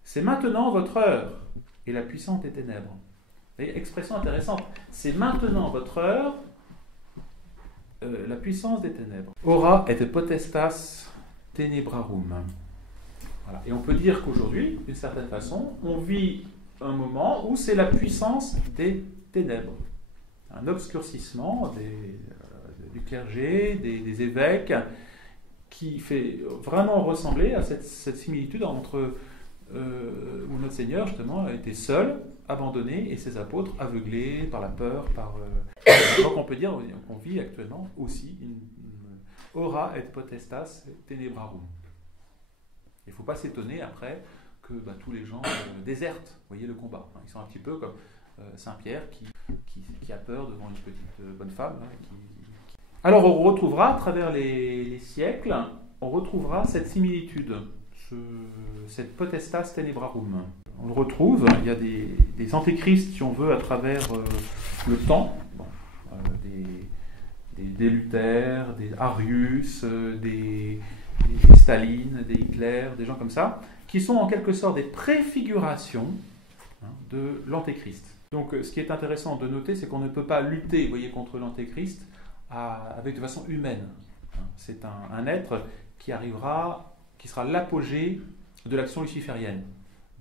c'est maintenant votre heure et la puissance des ténèbres. Vous voyez, expression intéressante. C'est maintenant votre heure, la puissance des ténèbres. Ora et potestas tenebrarum. Voilà. Et on peut dire qu'aujourd'hui, d'une certaine façon, on vit un moment où c'est la puissance des ténèbres. Un obscurcissement du clergé, des évêques, qui fait vraiment ressembler à cette similitude entre où notre Seigneur, justement, a été seul, abandonné, et ses apôtres aveuglés par la peur. Donc on peut dire qu'on vit actuellement aussi une ora et potestas tenebrarum. Il ne faut pas s'étonner après que tous les gens désertent, vous voyez, le combat. Ils sont un petit peu comme Saint-Pierre qui a peur devant une petite bonne femme. Alors on retrouvera, à travers les siècles, on retrouvera cette similitude, cette potestas tenebrarum. On le retrouve, il y a des antéchrists, si on veut, à travers le temps, des Luther, des Arius, des Staline, des Hitler, des gens comme ça, qui sont en quelque sorte des préfigurations de l'Antéchrist. Donc ce qui est intéressant de noter, c'est qu'on ne peut pas lutter, vous voyez, contre l'Antéchrist avec de façon humaine. C'est un être qui sera l'apogée de l'action luciférienne.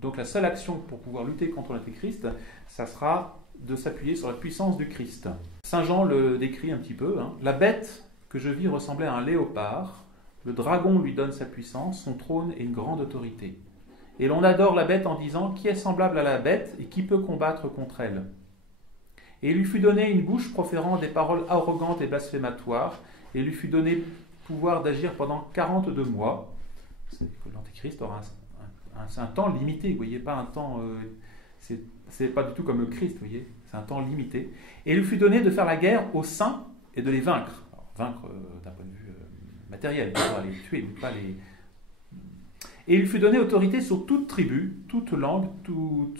Donc la seule action pour pouvoir lutter contre l'Antéchrist, ça sera de s'appuyer sur la puissance du Christ. Saint Jean le décrit un petit peu. La bête que je vis ressemblait à un léopard. Le dragon lui donne sa puissance, son trône et une grande autorité. Et l'on adore la bête en disant « Qui est semblable à la bête et qui peut combattre contre elle ?» Et il lui fut donné une bouche proférant des paroles arrogantes et blasphématoires, et il lui fut donné pouvoir d'agir pendant 42 mois. L'Antéchrist aura un temps limité, vous voyez, pas un temps... c'est pas du tout comme le Christ, vous voyez, c'est un temps limité. Et il lui fut donné de faire la guerre aux saints et de les vaincre. Alors, vaincre d'un point de vue matériel, pas les tuer, mais pas les... Et il lui fut donné autorité sur toute tribu, toute langue, tout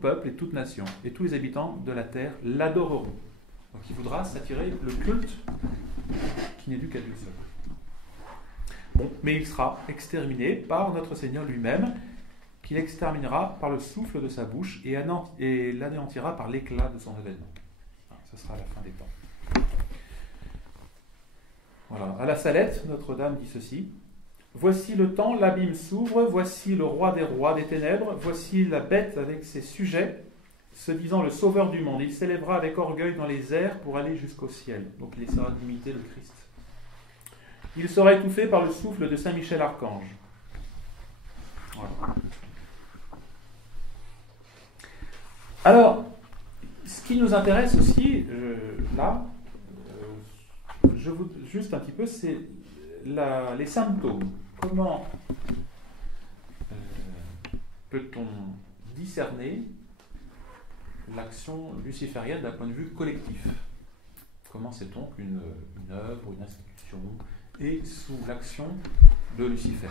peuple et toute nation. Et tous les habitants de la terre l'adoreront. Donc il voudra s'attirer le culte qui n'est dû qu'à Dieu seul. Bon, mais il sera exterminé par notre Seigneur lui-même, qu'il exterminera par le souffle de sa bouche et l'anéantira par l'éclat de son événement. Ce sera la fin des temps. Voilà. À la Salette, Notre-Dame dit ceci. Voici le temps, l'abîme s'ouvre, voici le roi des rois des ténèbres, voici la bête avec ses sujets, se disant le sauveur du monde. Il s'élèvera avec orgueil dans les airs pour aller jusqu'au ciel. Donc il essaiera d'imiter le Christ. Il sera étouffé par le souffle de Saint Michel Archange. Voilà. Alors, ce qui nous intéresse aussi, juste un petit peu, c'est les symptômes. comment peut-on discerner l'action luciférienne d'un point de vue collectif? Comment sait-on qu'une œuvre ou une institution est sous l'action de Lucifer?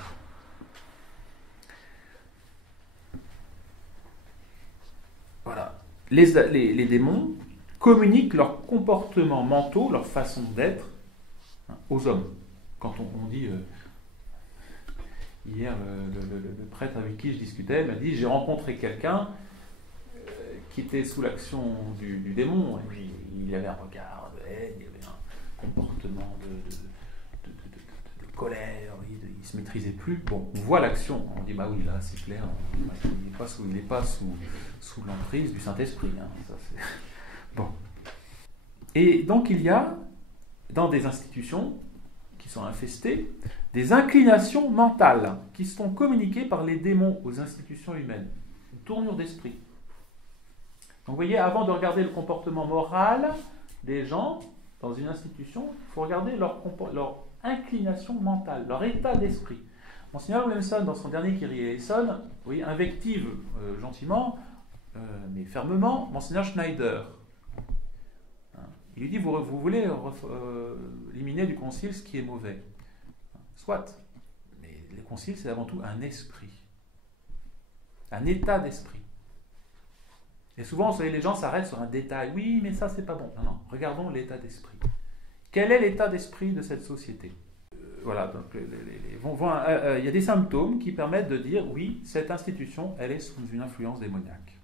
Voilà. Les démons communiquent leurs comportements mentaux, leur façon d'être aux hommes. Quand on dit... hier, le prêtre avec qui je discutais m'a dit « J'ai rencontré quelqu'un qui était sous l'action du démon. Et puis, il avait un regard de haine, il avait un comportement de colère, il se maîtrisait plus. Bon, on voit l'action, on dit bah oui, là c'est clair, il n'est pas sous l'emprise du Saint-Esprit. Hein, ça, bon. Et donc il y a, dans des institutions qui sont infestées, des inclinations mentales qui sont communiquées par les démons aux institutions humaines. Une tournure d'esprit. Donc vous voyez, avant de regarder le comportement moral des gens dans une institution, il faut regarder leur inclination mentale, leur état d'esprit. Monseigneur Williamson, dans son dernier Kyrie eleison, oui, invective gentiment, mais fermement, Monseigneur Schneider. Il lui dit, vous voulez éliminer du concile ce qui est mauvais. Soit, mais le concile, c'est avant tout un esprit, un état d'esprit. Et souvent, vous savez, les gens s'arrêtent sur un détail. Oui, mais ça, c'est pas bon. Non, regardons l'état d'esprit. Quel est l'état d'esprit de cette société? Voilà, donc il y a des symptômes qui permettent de dire, oui, cette institution, elle est sous une influence démoniaque.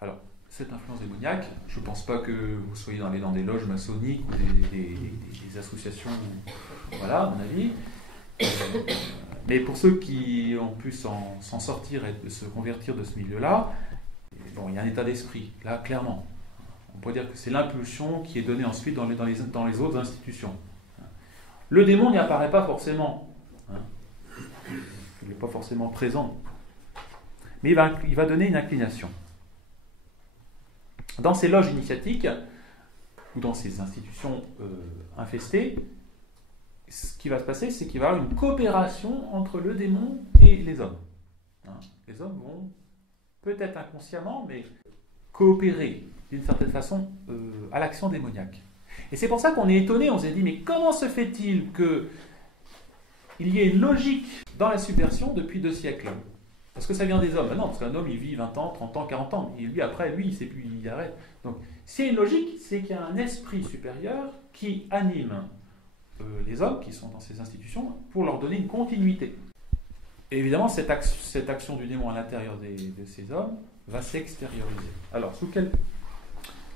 Alors, cette influence démoniaque, je ne pense pas que vous soyez dans des loges maçonniques ou des associations, voilà, à mon avis. Mais pour ceux qui ont pu s'en sortir et se convertir de ce milieu-là, bon, il y a un état d'esprit, là, clairement. On pourrait dire que c'est l'impulsion qui est donnée ensuite dans les autres institutions. Le démon n'y apparaît pas forcément. Il n'est pas forcément présent. Mais il va donner une inclination. Dans ces loges initiatiques, ou dans ces institutions infestées, ce qui va se passer, c'est qu'il va y avoir une coopération entre le démon et les hommes. Les hommes vont, peut-être inconsciemment, mais coopérer d'une certaine façon à l'action démoniaque. Et c'est pour ça qu'on est étonné, on s'est dit, mais comment se fait-il qu'il y ait une logique dans la subversion depuis 2 siècles? Parce que ça vient des hommes. Ben non, parce qu'un homme, il vit 20 ans, 30 ans, 40 ans. Et lui, après, lui, il ne sait plus, il arrête. Donc, s'il y a une logique, c'est qu'il y a un esprit supérieur qui anime les hommes qui sont dans ces institutions pour leur donner une continuité. Et évidemment, cette action du démon à l'intérieur de ces hommes va s'extérioriser. Alors,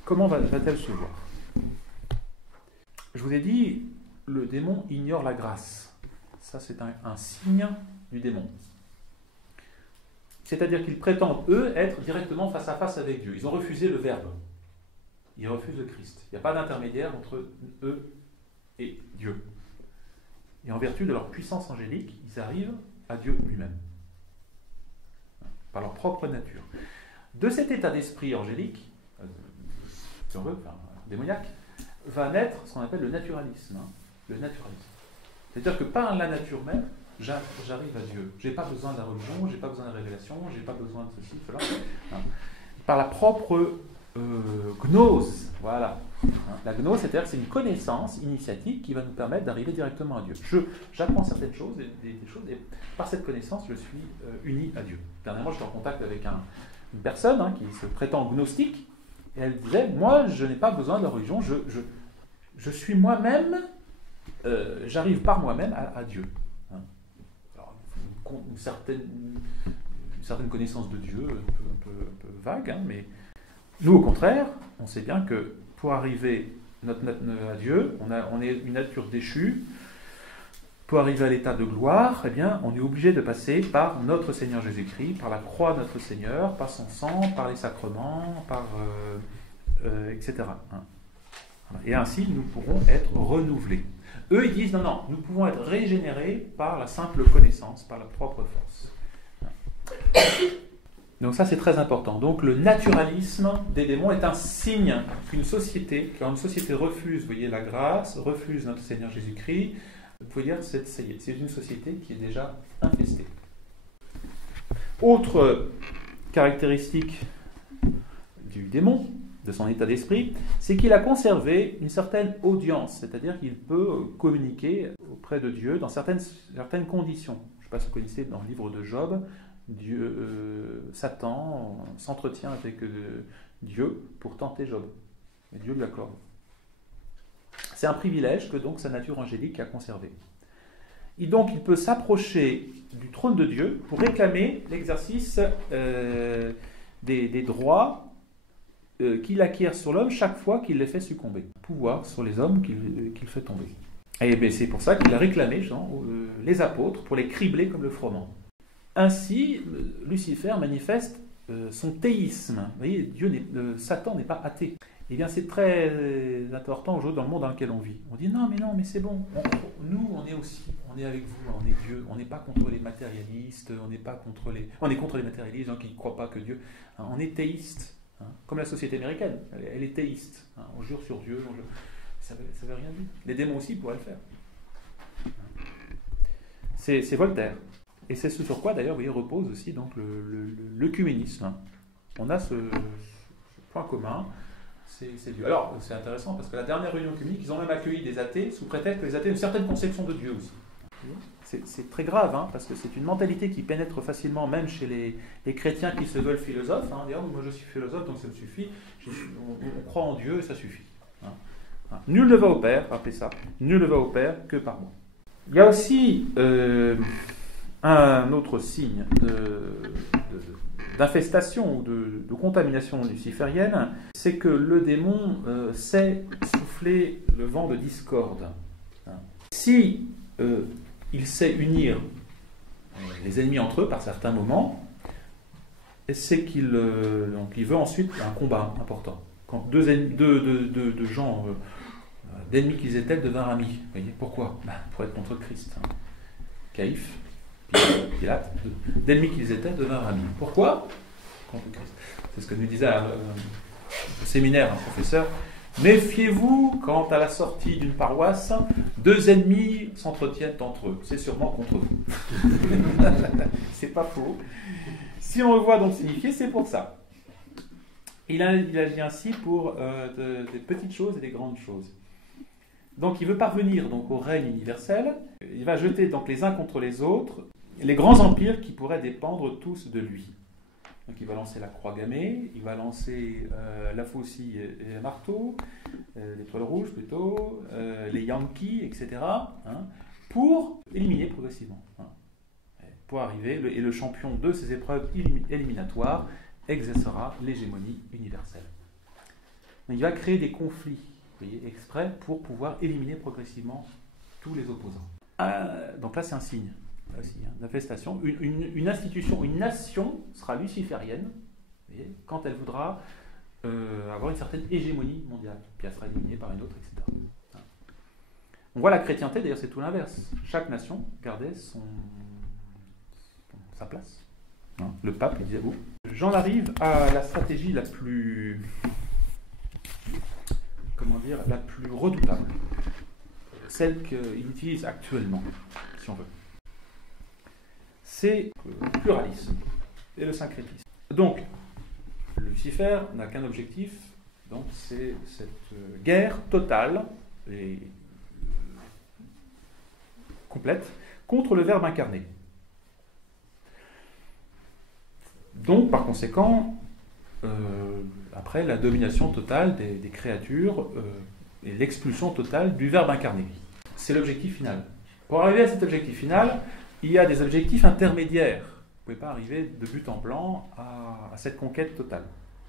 comment va-t-elle se voir? Je vous ai dit, le démon ignore la grâce. Ça, c'est un signe du démon. C'est-à-dire qu'ils prétendent, eux, être directement face à face avec Dieu. Ils ont refusé le Verbe. Ils refusent le Christ. Il n'y a pas d'intermédiaire entre eux et Dieu. Et en vertu de leur puissance angélique, ils arrivent à Dieu lui-même. Par leur propre nature. De cet état d'esprit angélique, si on veut, démoniaque, va naître ce qu'on appelle le naturalisme. Le naturalisme. C'est-à-dire que par la nature même, j'arrive à Dieu. Je n'ai pas besoin de la religion, je n'ai pas besoin de la révélation, je n'ai pas besoin de ceci, cela. Par la propre gnose, voilà. La gnose, c'est-à-dire que c'est une connaissance initiatique qui va nous permettre d'arriver directement à Dieu. J'apprends certaines choses, des choses, et par cette connaissance, je suis uni à Dieu. Dernièrement, j'étais en contact avec une personne qui se prétend gnostique, et elle disait, moi, je n'ai pas besoin de la religion, je suis moi-même, j'arrive par moi-même à Dieu. Une certaine connaissance de Dieu, un peu vague, mais nous, au contraire, on sait bien que pour arriver à Dieu, on est une nature déchue. Pour arriver à l'état de gloire, eh bien, on est obligé de passer par notre Seigneur Jésus-Christ, par la croix de notre Seigneur, par son sang, par les sacrements, etc. Et ainsi, nous pourrons être renouvelés. Eux, ils disent, non, nous pouvons être régénérés par la simple connaissance, par la propre force. Donc ça, c'est très important. Donc le naturalisme des démons est un signe qu'une société, quand une société refuse, vous voyez, la grâce, refuse notre Seigneur Jésus-Christ, vous pouvez dire que c'est une société qui est déjà infestée. Autre caractéristique du démon, de son état d'esprit, c'est qu'il a conservé une certaine audience, c'est-à-dire qu'il peut communiquer auprès de Dieu dans certaines conditions. Je ne sais pas si vous connaissez dans le livre de Job, Satan s'entretient avec Dieu pour tenter Job. Et Dieu lui accorde. C'est un privilège que donc sa nature angélique a conservé. Et donc il peut s'approcher du trône de Dieu pour réclamer l'exercice des droits qu'il acquiert sur l'homme chaque fois qu'il les fait succomber. Pouvoir sur les hommes qu'il fait tomber. Et bien, c'est pour ça qu'il a réclamé les apôtres pour les cribler comme le froment. Ainsi, Lucifer manifeste son théisme. Vous voyez, Satan n'est pas athée. Eh bien, c'est très important aujourd'hui dans le monde dans lequel on vit. On dit non, mais c'est bon. Nous, on est avec vous, on est Dieu. On n'est pas contre les matérialistes, on est contre les matérialistes, les gens qui ne croient pas que Dieu. On est théiste, comme la société américaine. Elle est théiste. On jure sur Dieu. Ça ne veut rien dire. Les démons aussi pourraient le faire. C'est Voltaire. Et c'est ce sur quoi, d'ailleurs, repose aussi donc, l'œcuménisme. On a ce point commun, c'est Dieu. Alors, c'est intéressant, parce que la dernière réunion œcuménique, ils ont même accueilli des athées, sous prétexte que les athées ont une certaine conception de Dieu aussi. C'est très grave, parce que c'est une mentalité qui pénètre facilement, même chez les chrétiens qui se veulent philosophes. Dire, moi je suis philosophe, donc ça me suffit. On croit en Dieu, et ça suffit. Nul ne va au Père, rappelez ça, nul ne va au Père que par moi. Il y a aussi un autre signe d'infestation ou de contamination luciférienne, c'est que le démon sait souffler le vent de discorde. Si il sait unir les ennemis entre eux par certains moments, c'est qu'il veut ensuite un combat important. Quand deux gens, d'ennemis qu'ils étaient, devinrent amis. Vous voyez, pourquoi ? Pour être contre Christ. Caïphe, Pilate, d'ennemis qu'ils étaient, devinrent amis. Pourquoi ? Contre Christ. C'est ce que nous disait au séminaire un professeur. Méfiez-vous quand, à la sortie d'une paroisse, deux ennemis s'entretiennent entre eux. C'est sûrement contre vous. C'est pas faux. Si on le voit donc signifier, c'est pour ça. Il agit ainsi pour des petites choses et des grandes choses. Donc il veut parvenir donc, au règne universel. Il va jeter donc les uns contre les autres les grands empires qui pourraient dépendre tous de lui. Donc il va lancer la croix gammée, il va lancer la faucille et le marteau, l'étoile rouge plutôt, les Yankees, etc. Pour éliminer progressivement. Pour arriver, et le champion de ces épreuves éliminatoires exercera l'hégémonie universelle. Donc, il va créer des conflits, vous voyez, exprès pour pouvoir éliminer progressivement tous les opposants. Donc là, c'est un signe aussi, d'infestation. Une institution, une nation sera luciférienne, vous voyez, quand elle voudra avoir une certaine hégémonie mondiale, puis elle sera éliminée par une autre, etc. On voit la chrétienté, d'ailleurs, c'est tout l'inverse. Chaque nation gardait sa place. Le pape, il disait où ? J'en arrive à la stratégie la plus redoutable, celle qu'il utilise actuellement, si on veut. C'est le pluralisme et le syncrétisme. Donc, Lucifer n'a qu'un objectif, donc c'est cette guerre totale et complète contre le Verbe incarné. Donc, par conséquent, après la domination totale des créatures et l'expulsion totale du Verbe incarné. C'est l'objectif final. Pour arriver à cet objectif final, il y a des objectifs intermédiaires. Vous ne pouvez pas arriver de but en blanc à cette conquête totale.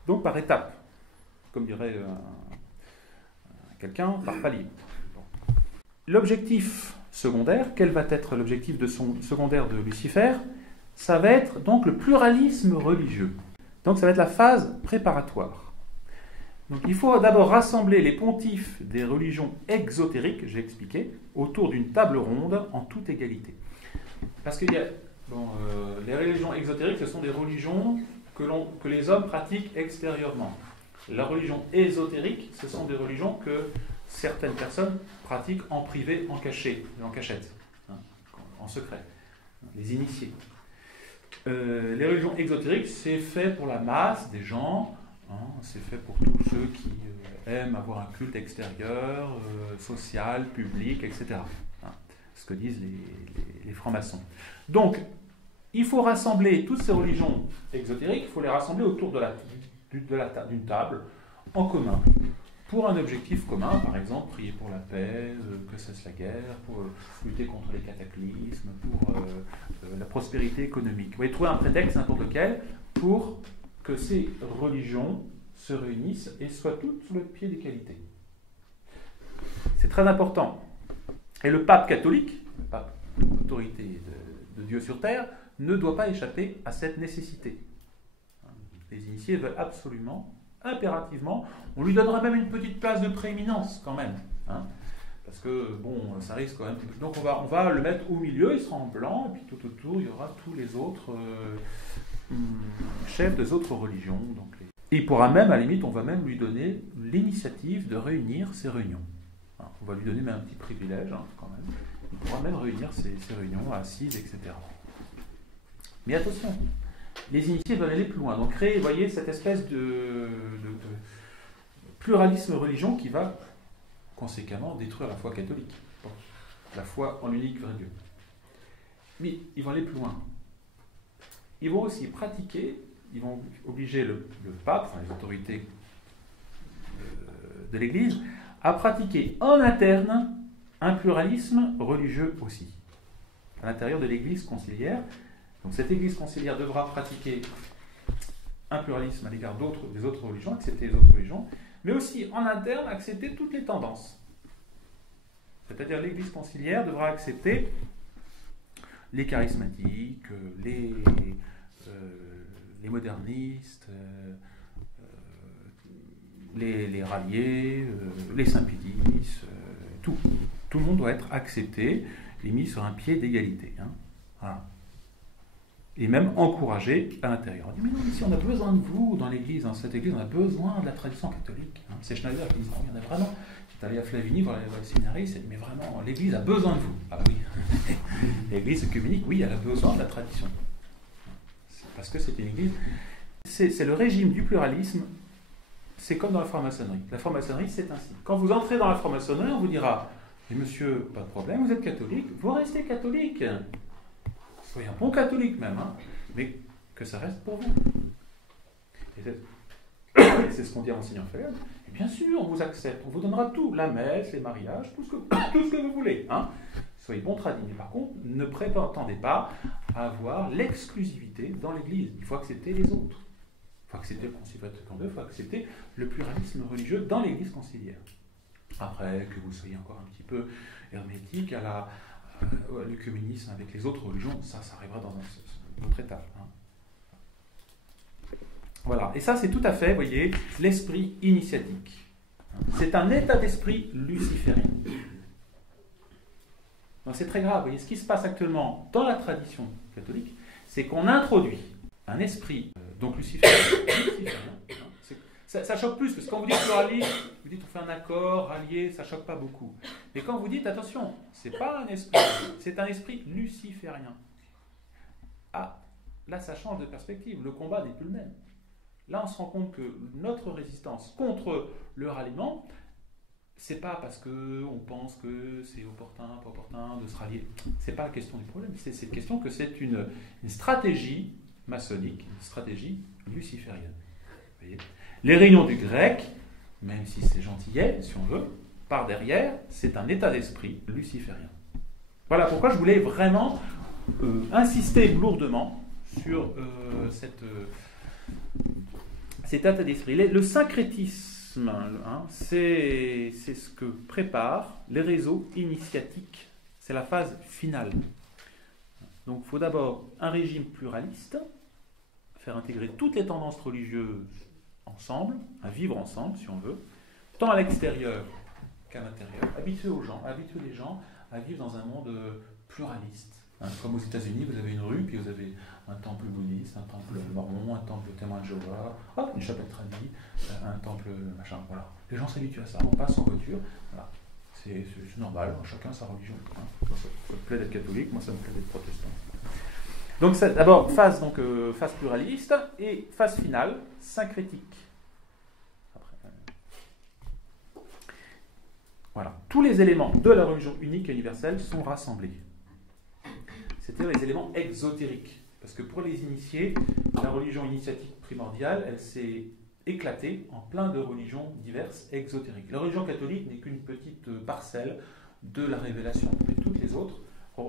Donc par étapes, comme dirait quelqu'un, par palier. Bon. L'objectif secondaire, quel va être l'objectif secondaire de Lucifer ? Ça va être donc le pluralisme religieux. Donc ça va être la phase préparatoire. Donc il faut d'abord rassembler les pontifes des religions exotériques, j'ai expliqué, autour d'une table ronde en toute égalité. Parce que les religions exotériques, ce sont des religions que les hommes pratiquent extérieurement. La religion ésotérique, ce sont des religions que certaines personnes pratiquent en privé, en cachette, hein, en secret, les initiés. Les religions exotériques, c'est fait pour la masse des gens, hein, c'est fait pour tous ceux qui aiment avoir un culte extérieur, social, public, etc. Hein, ce que disent les francs-maçons. Donc, il faut rassembler toutes ces religions exotériques, il faut les rassembler autour d'une table en commun, pour un objectif commun, par exemple, prier pour la paix, que cesse la guerre, pour lutter contre les cataclysmes, pour la prospérité économique. Vous voyez, trouver un prétexte, n'importe lequel, pour que ces religions se réunissent et soient toutes sur le pied d'égalité. C'est très important. Et le pape catholique, le pape, l'autorité de Dieu sur terre, ne doit pas échapper à cette nécessité. Les initiés veulent absolument, impérativement, on lui donnera même une petite place de prééminence quand même, hein, parce que bon, ça risque quand même. Donc on va le mettre au milieu, il sera en blanc, et puis tout autour il y aura tous les autres chefs des autres religions. Donc et il pourra même, à la limite, on va même lui donner l'initiative de réunir ces réunions. Hein, on va lui donner même un petit privilège, hein, quand même. Il pourra même réunir ces réunions assises, etc. Mais attention, les initiés veulent aller plus loin. Donc créer, vous voyez, cette espèce de pluralisme religion qui va conséquemment détruire la foi catholique, la foi en l'unique vrai Dieu. Mais ils vont aller plus loin. Ils vont aussi pratiquer, ils vont obliger le pape, enfin les autorités de l'Église, à pratiquer en interne un pluralisme religieux aussi, à l'intérieur de l'Église conciliaire. Donc cette Église conciliaire devra pratiquer un pluralisme à l'égard des autres religions, accepter les autres religions, mais aussi en interne accepter toutes les tendances. C'est-à-dire l'Église conciliaire devra accepter les charismatiques, les modernistes, les ralliés, les Saint-Pédis, tout. Tout le monde doit être accepté et mis sur un pied d'égalité. Hein. Voilà. Et même encouragé à l'intérieur. On dit, mais non, ici on a besoin de vous dans l'Église, dans cette Église, on a besoin de la tradition catholique. Hein. C'est Schneider qui dit, non, il y en a vraiment. J'étais allé à Flavigny voir le séminariste, il dit, mais vraiment, l'Église a besoin de vous. Ah oui, l'Église œcuménique, oui, elle a besoin de la tradition. C'est parce que c'est une Église. C'est le régime du pluralisme, c'est comme dans la franc-maçonnerie. La franc-maçonnerie, c'est ainsi. Quand vous entrez dans la franc-maçonnerie, on vous dira, mais monsieur, pas de problème, vous êtes catholique, vous restez catholique. Soyez un bon catholique même, hein, mais que ça reste pour vous. Et c'est ce qu'on dit à l'enseignant Fayol. Et bien sûr, on vous accepte, on vous donnera tout, la messe, les mariages, tout ce que vous voulez. Hein. Soyez bon tradis, mais par contre, ne prétendez pas avoir l'exclusivité dans l'Église. Il faut accepter les autres. Il faut accepter le Concile Vatican II, il faut accepter le pluralisme religieux dans l'Église conciliaire. Après, que vous soyez encore un petit peu hermétique à l'œcuménisme avec les autres religions, ça arrivera dans une autre étape. Hein. Voilà, et ça c'est tout à fait, vous voyez, l'esprit initiatique. C'est un état d'esprit luciférien. Donc c'est très grave, vous voyez, ce qui se passe actuellement dans la tradition catholique, c'est qu'on introduit un esprit, donc luciférien. Ça choque plus, parce que quand vous dites pluralisme, vous dites on fait un accord, rallié, ça ne choque pas beaucoup. Mais quand vous dites, attention, c'est pas un esprit, c'est un esprit luciférien. Ah, là ça change de perspective, le combat n'est plus le même. Là on se rend compte que notre résistance contre le ralliement, c'est pas parce qu'on pense que c'est opportun, pas opportun de se rallier. C'est pas la question du problème, c'est cette question que c'est une stratégie maçonnique, une stratégie luciférienne. Vous voyez ? Les réunions du grec, même si c'est gentillet, si on veut, par derrière, c'est un état d'esprit luciférien. Voilà pourquoi je voulais vraiment insister lourdement sur cet état d'esprit. Le syncrétisme, hein, c'est ce que préparent les réseaux initiatiques. C'est la phase finale. Donc il faut d'abord un régime pluraliste, faire intégrer toutes les tendances religieuses ensemble, à vivre ensemble si on veut, tant à l'extérieur qu'à l'intérieur, habituer les gens à vivre dans un monde pluraliste, Comme aux États-Unis, vous avez une rue, puis vous avez un temple bouddhiste, un temple mormon, un temple témoin de Jéhovah, une chapelle tradie, un temple machin. Voilà. Les gens s'habituent à ça. On passe en voiture. Voilà. C'est normal. Chacun sa religion. Ça me plaît d'être catholique. Moi, ça me plaît d'être protestant. Donc, d'abord phase pluraliste et phase finale syncrétique. Voilà. Tous les éléments de la religion unique et universelle sont rassemblés. C'est-à-dire les éléments exotériques. Parce que pour les initiés, la religion initiatique primordiale, elle s'est éclatée en plein de religions diverses exotériques. La religion catholique n'est qu'une petite parcelle de la révélation. Mais toutes les autres,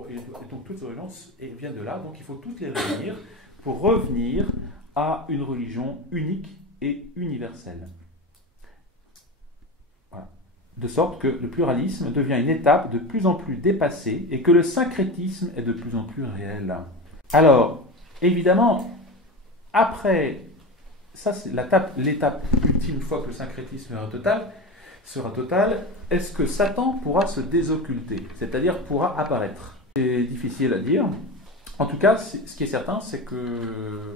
et donc toutes les religions viennent de là, donc il faut toutes les réunir pour revenir à une religion unique et universelle. Voilà. De sorte que le pluralisme devient une étape de plus en plus dépassée et que le syncrétisme est de plus en plus réel. Alors, évidemment, après, ça c'est l'étape ultime, une fois que le syncrétisme sera total, est-ce que Satan pourra se désocculter, c'est-à-dire pourra apparaître? C'est difficile à dire. En tout cas, ce qui est certain, c'est que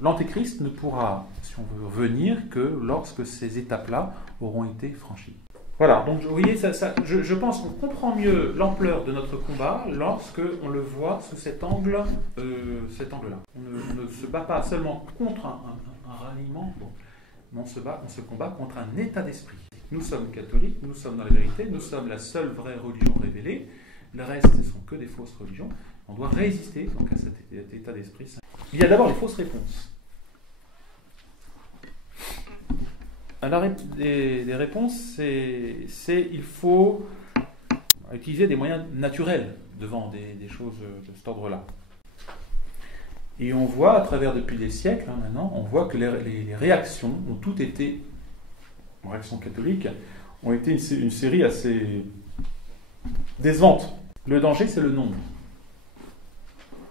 l'Antéchrist ne pourra, si on veut, venir que lorsque ces étapes-là auront été franchies. Voilà, donc vous voyez, je pense qu'on comprend mieux l'ampleur de notre combat lorsque on le voit sous cet angle-là. On ne se bat pas seulement contre un ralliement, mais on se combat contre un état d'esprit. Nous sommes catholiques, nous sommes dans la vérité, nous sommes la seule vraie religion révélée. Le reste, ce ne sont que des fausses religions. On doit résister donc à cet état d'esprit. Il y a d'abord les fausses réponses. Alors, les réponses, c'est il faut utiliser des moyens naturels devant des choses de cet ordre-là. Et on voit, à travers depuis des siècles, maintenant, on voit que les réactions ont toutes été, en réaction catholique, ont été une série assez décevante. Le danger, c'est le nombre.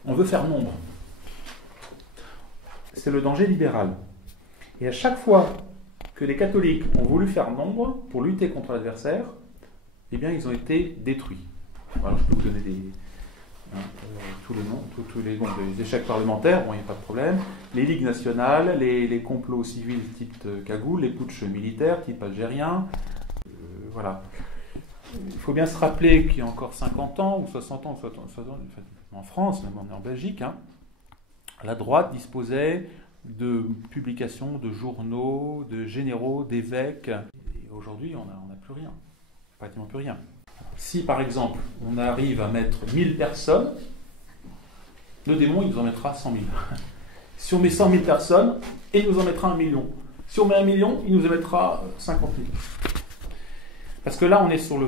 On veut faire nombre. C'est le danger libéral. Et à chaque fois que les catholiques ont voulu faire nombre pour lutter contre l'adversaire, eh bien, ils ont été détruits. Alors, je peux vous donner tous les noms des échecs parlementaires, il n'y a pas de problème. Les ligues nationales, les complots civils type Cagoule, les putschs militaires type algérien, voilà. Il faut bien se rappeler qu'il y a encore 50 ans, ou 60 ans, en France, même en Belgique, la droite disposait de publications, de journaux, de généraux, d'évêques. Et aujourd'hui, on n'a plus rien. Pratiquement plus rien. Si, par exemple, on arrive à mettre 1000 personnes, le démon, il nous en mettra 100 000. Si on met 100 000 personnes, il nous en mettra 1 million. Si on met 1 million, il nous en mettra 50 000. Parce que là, on est sur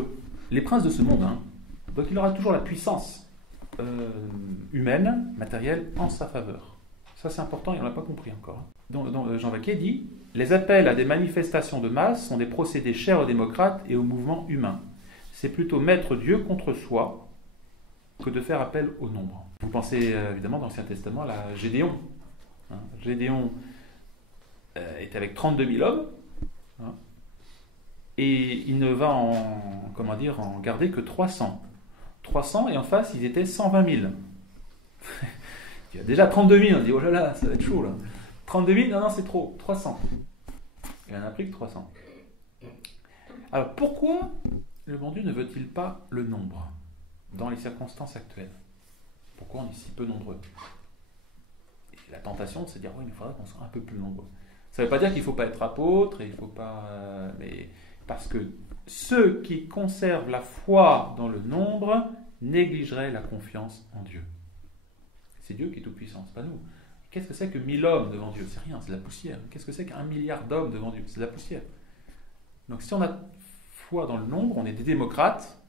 les princes de ce monde. Donc il aura toujours la puissance humaine, matérielle, en sa faveur. Ça, c'est important, il n'en a pas compris encore. Donc Jean Vaquier dit « Les appels à des manifestations de masse sont des procédés chers aux démocrates et au mouvement humain. C'est plutôt mettre Dieu contre soi que de faire appel au nombre. » Vous pensez évidemment dans l'Ancien Testament à Gédéon. Gédéon est avec 32 000 hommes. Et il ne va en garder que 300. 300 et en face, ils étaient 120 000. Il y a déjà 32 000, on dit, oh là là, ça va être chaud là. 32 000, non, c'est trop, 300. Il en a pris que 300. Alors pourquoi le bon Dieu ne veut-il pas le nombre dans les circonstances actuelles? Pourquoi on est si peu nombreux? Et la tentation, c'est de dire, oui, il faudrait qu'on soit un peu plus nombreux. Ça ne veut pas dire qu'il ne faut pas être apôtre, et il ne faut pas... mais parce que ceux qui conservent la foi dans le nombre négligeraient la confiance en Dieu. C'est Dieu qui est tout-puissant, c'est pas nous. Qu'est-ce que c'est que 1000 hommes devant Dieu? C'est rien, c'est de la poussière. Qu'est-ce que c'est qu'1 milliard d'hommes devant Dieu? C'est de la poussière. Donc si on a foi dans le nombre, on est des démocrates,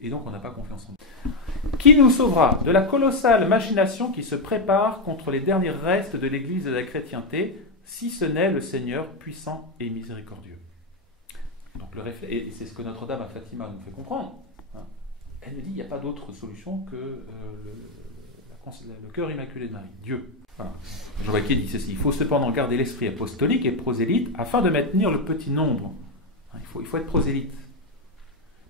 et donc on n'a pas confiance en Dieu. Qui nous sauvera de la colossale machination qui se prépare contre les derniers restes de l'Église et de la chrétienté, si ce n'est le Seigneur puissant et miséricordieux? Donc et c'est ce que Notre-Dame à Fatima nous fait comprendre. Elle nous dit qu'il n'y a pas d'autre solution que le cœur immaculé de Marie, Dieu. Voilà. Jean Vaquier dit ceci: il faut cependant garder l'esprit apostolique et prosélyte afin de maintenir le petit nombre. Il faut être prosélyte.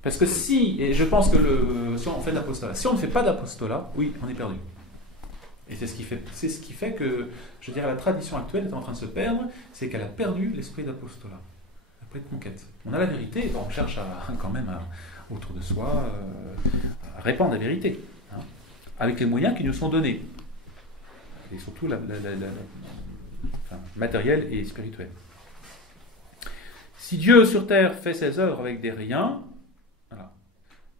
Parce que si, et je pense que si on fait de l'apostolat, si on ne fait pas d'apostolat, oui, on est perdu. Et c'est ce qui fait que, je dirais, la tradition actuelle est en train de se perdre, c'est qu'elle a perdu l'esprit d'apostolat, l'esprit de conquête. On a la vérité, on cherche quand même autour de soi à répandre la vérité, hein, avec les moyens qui nous sont donnés, et surtout matériel et spirituel. Si Dieu sur terre fait ses œuvres avec des riens, voilà,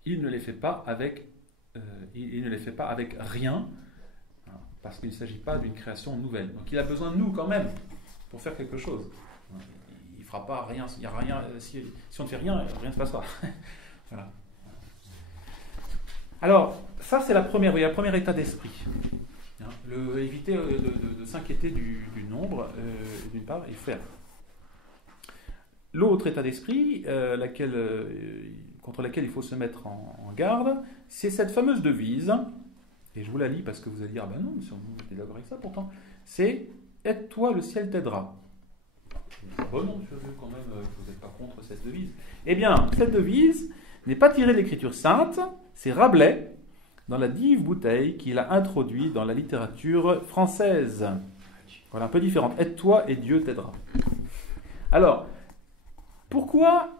il ne les fait pas avec rien, parce qu'il ne s'agit pas d'une création nouvelle. Donc il a besoin de nous quand même pour faire quelque chose. Il ne fera pas rien, il y a rien si on ne fait rien, rien ne se passera. Voilà. Alors, ça c'est le premier état d'esprit. Éviter de s'inquiéter du nombre, d'une part, et faire. L'autre état d'esprit, contre laquelle il faut se mettre en garde, c'est cette fameuse devise. Et je vous la lis parce que vous allez dire, ah ben non, si on est d'accord avec ça pourtant, c'est « Aide-toi, le ciel t'aidera ». Bon non, je veux quand même que vous n'êtes pas contre cette devise. Eh bien, cette devise n'est pas tirée de l'Écriture sainte, c'est Rabelais, dans la dive bouteille, qu'il a introduit dans la littérature française. Voilà, un peu différente. « Aide-toi et Dieu t'aidera ». Alors, pourquoi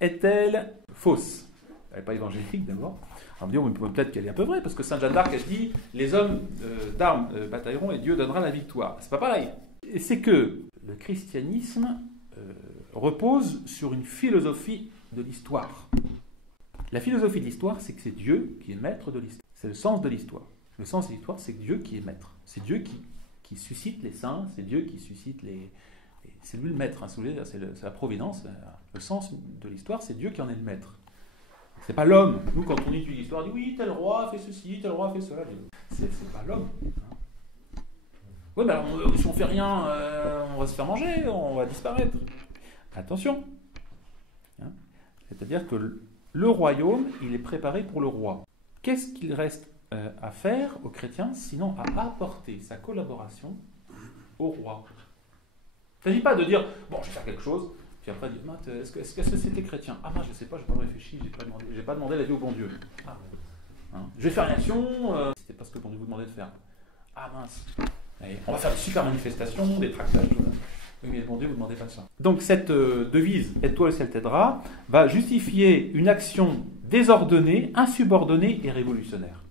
est-elle fausse ? Elle n'est pas évangélique d'abord. Alors, peut-être qu'elle est un peu vraie, parce que Sainte Jeanne d'Arc, elle dit « Les hommes d'armes batailleront et Dieu donnera la victoire ». C'est pas pareil. Et c'est que le christianisme repose sur une philosophie de l'histoire. La philosophie de l'histoire, c'est que c'est Dieu qui est maître de l'histoire. C'est le sens de l'histoire. Le sens de l'histoire, c'est que Dieu qui est maître. C'est Dieu qui suscite les saints, c'est Dieu qui suscite c'est lui le maître, hein, c'est la providence. Le sens de l'histoire, c'est Dieu qui en est le maître. C'est pas l'homme. Nous, quand on étudie l'histoire, on dit oui, tel roi fait ceci, tel roi fait cela. C'est pas l'homme. Oui, mais alors, si on fait rien, on va se faire manger, on va disparaître. Attention. Hein, c'est-à-dire que le royaume, il est préparé pour le roi. Qu'est-ce qu'il reste à faire aux chrétiens, sinon à apporter sa collaboration au roi ? Il ne s'agit pas de dire, bon, je vais faire quelque chose, puis après dire, est-ce que c'était chrétien ? Ah, je ne sais pas, je n'ai pas réfléchi, je n'ai pas demandé l'avis au bon Dieu. Ah, hein, je vais faire une action, c'était pas ce que bon Dieu vous demandait de faire. Ah mince, allez, on va faire une super manifestation, des tractages. Oui, mais bon Dieu, vous ne demandez pas ça. Donc cette devise, aide-toi, le ciel t'aidera, va justifier une action désordonnée, insubordonnée et révolutionnaire.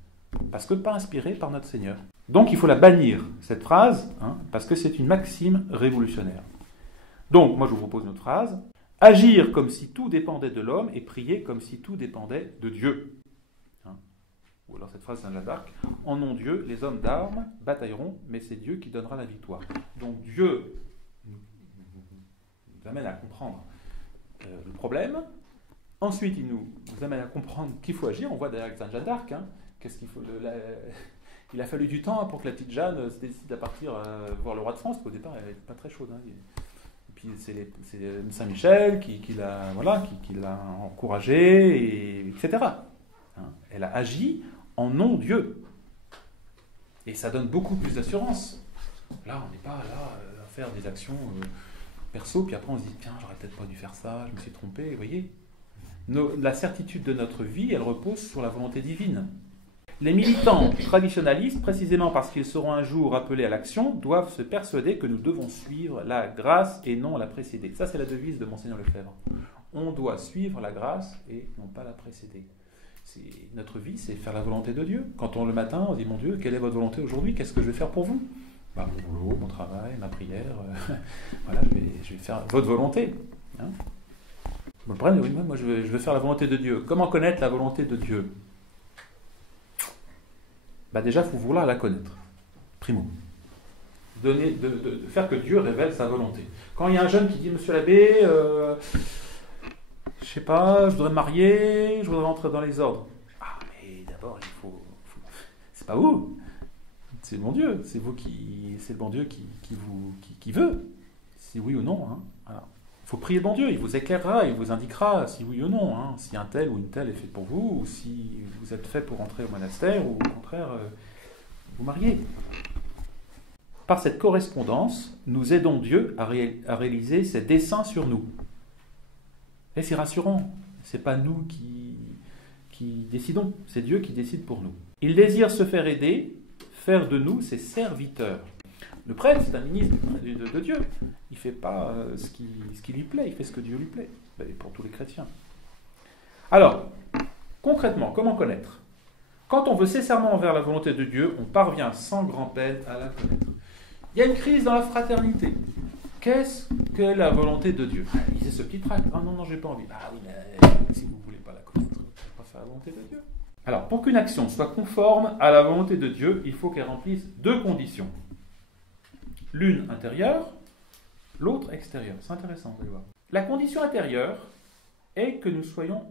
Parce que pas inspirée par notre Seigneur. Donc il faut la bannir, cette phrase, hein, parce que c'est une maxime révolutionnaire. Donc, moi je vous propose une autre phrase. Agir comme si tout dépendait de l'homme et prier comme si tout dépendait de Dieu. Hein. Ou alors cette phrase de Saint Jeanne d'Arc. En nom Dieu, les hommes d'armes batailleront, mais c'est Dieu qui donnera la victoire. Donc Dieu nous amène à comprendre le problème. Ensuite, il nous amène à comprendre qu'il faut agir. On voit d'ailleurs avec Saint Jeanne d'Arc, hein, qu'est-ce qu'il faut. Il a fallu du temps pour que la petite Jeanne se décide à partir voir le roi de France. Au départ, elle n'était pas très chaude. Hein. Et puis c'est Saint Michel qui l'a encouragée, etc. Hein. Elle a agi en nom Dieu. Et ça donne beaucoup plus d'assurance. Là, on n'est pas là à faire des actions perso, puis après on se dit, tiens, j'aurais peut-être pas dû faire ça, je me suis trompé, vous voyez. La certitude de notre vie, elle repose sur la volonté divine. Les militants traditionalistes, précisément parce qu'ils seront un jour appelés à l'action, doivent se persuader que nous devons suivre la grâce et non la précéder. Ça, c'est la devise de Monseigneur Lefebvre. On doit suivre la grâce et non pas la précéder. Notre vie, c'est faire la volonté de Dieu. Quand le matin, on dit, mon Dieu, quelle est votre volonté aujourd'hui ? Qu'est-ce que je vais faire pour vous ? Mon boulot, mon travail, ma prière, voilà, je vais faire votre volonté. Hein ? Bon, le problème, oui, moi je veux faire la volonté de Dieu. Comment connaître la volonté de Dieu ? Déjà, il faut vouloir la connaître. Primo. De faire que Dieu révèle sa volonté. Quand il y a un jeune qui dit, monsieur l'abbé, je sais pas, je voudrais me marier, je voudrais rentrer dans les ordres. Ah, mais d'abord, il faut... C'est pas vous. C'est le bon Dieu. C'est le bon Dieu qui veut. Si oui ou non. Hein. Alors, il faut prier le bon Dieu. Il vous éclairera, il vous indiquera si oui ou non. Hein. Si un tel ou une telle est fait pour vous, ou si vous êtes fait pour entrer au monastère, ou au contraire, vous marier. Par cette correspondance, nous aidons Dieu à réaliser ses desseins sur nous. Et c'est rassurant. Ce n'est pas nous qui décidons, c'est Dieu qui décide pour nous. Il désire se faire aider, faire de nous ses serviteurs. Le prêtre, c'est un ministre de Dieu. Il ne fait pas ce qui lui plaît, il fait ce que Dieu lui plaît. Et pour tous les chrétiens. Alors, concrètement, comment connaître ? Quand on veut sincèrement envers la volonté de Dieu, on parvient sans grand peine à la connaître. Il y a une crise dans la fraternité. Qu'est-ce que la volonté de Dieu ? Lisez ce petit tract. Ah non, j'ai pas envie. Ah oui, mais si vous ne voulez pas la connaître, vous ne pouvez pas faire la volonté de Dieu. Alors, pour qu'une action soit conforme à la volonté de Dieu, il faut qu'elle remplisse deux conditions. L'une intérieure, l'autre extérieure. C'est intéressant, vous allez voir. La condition intérieure est que nous soyons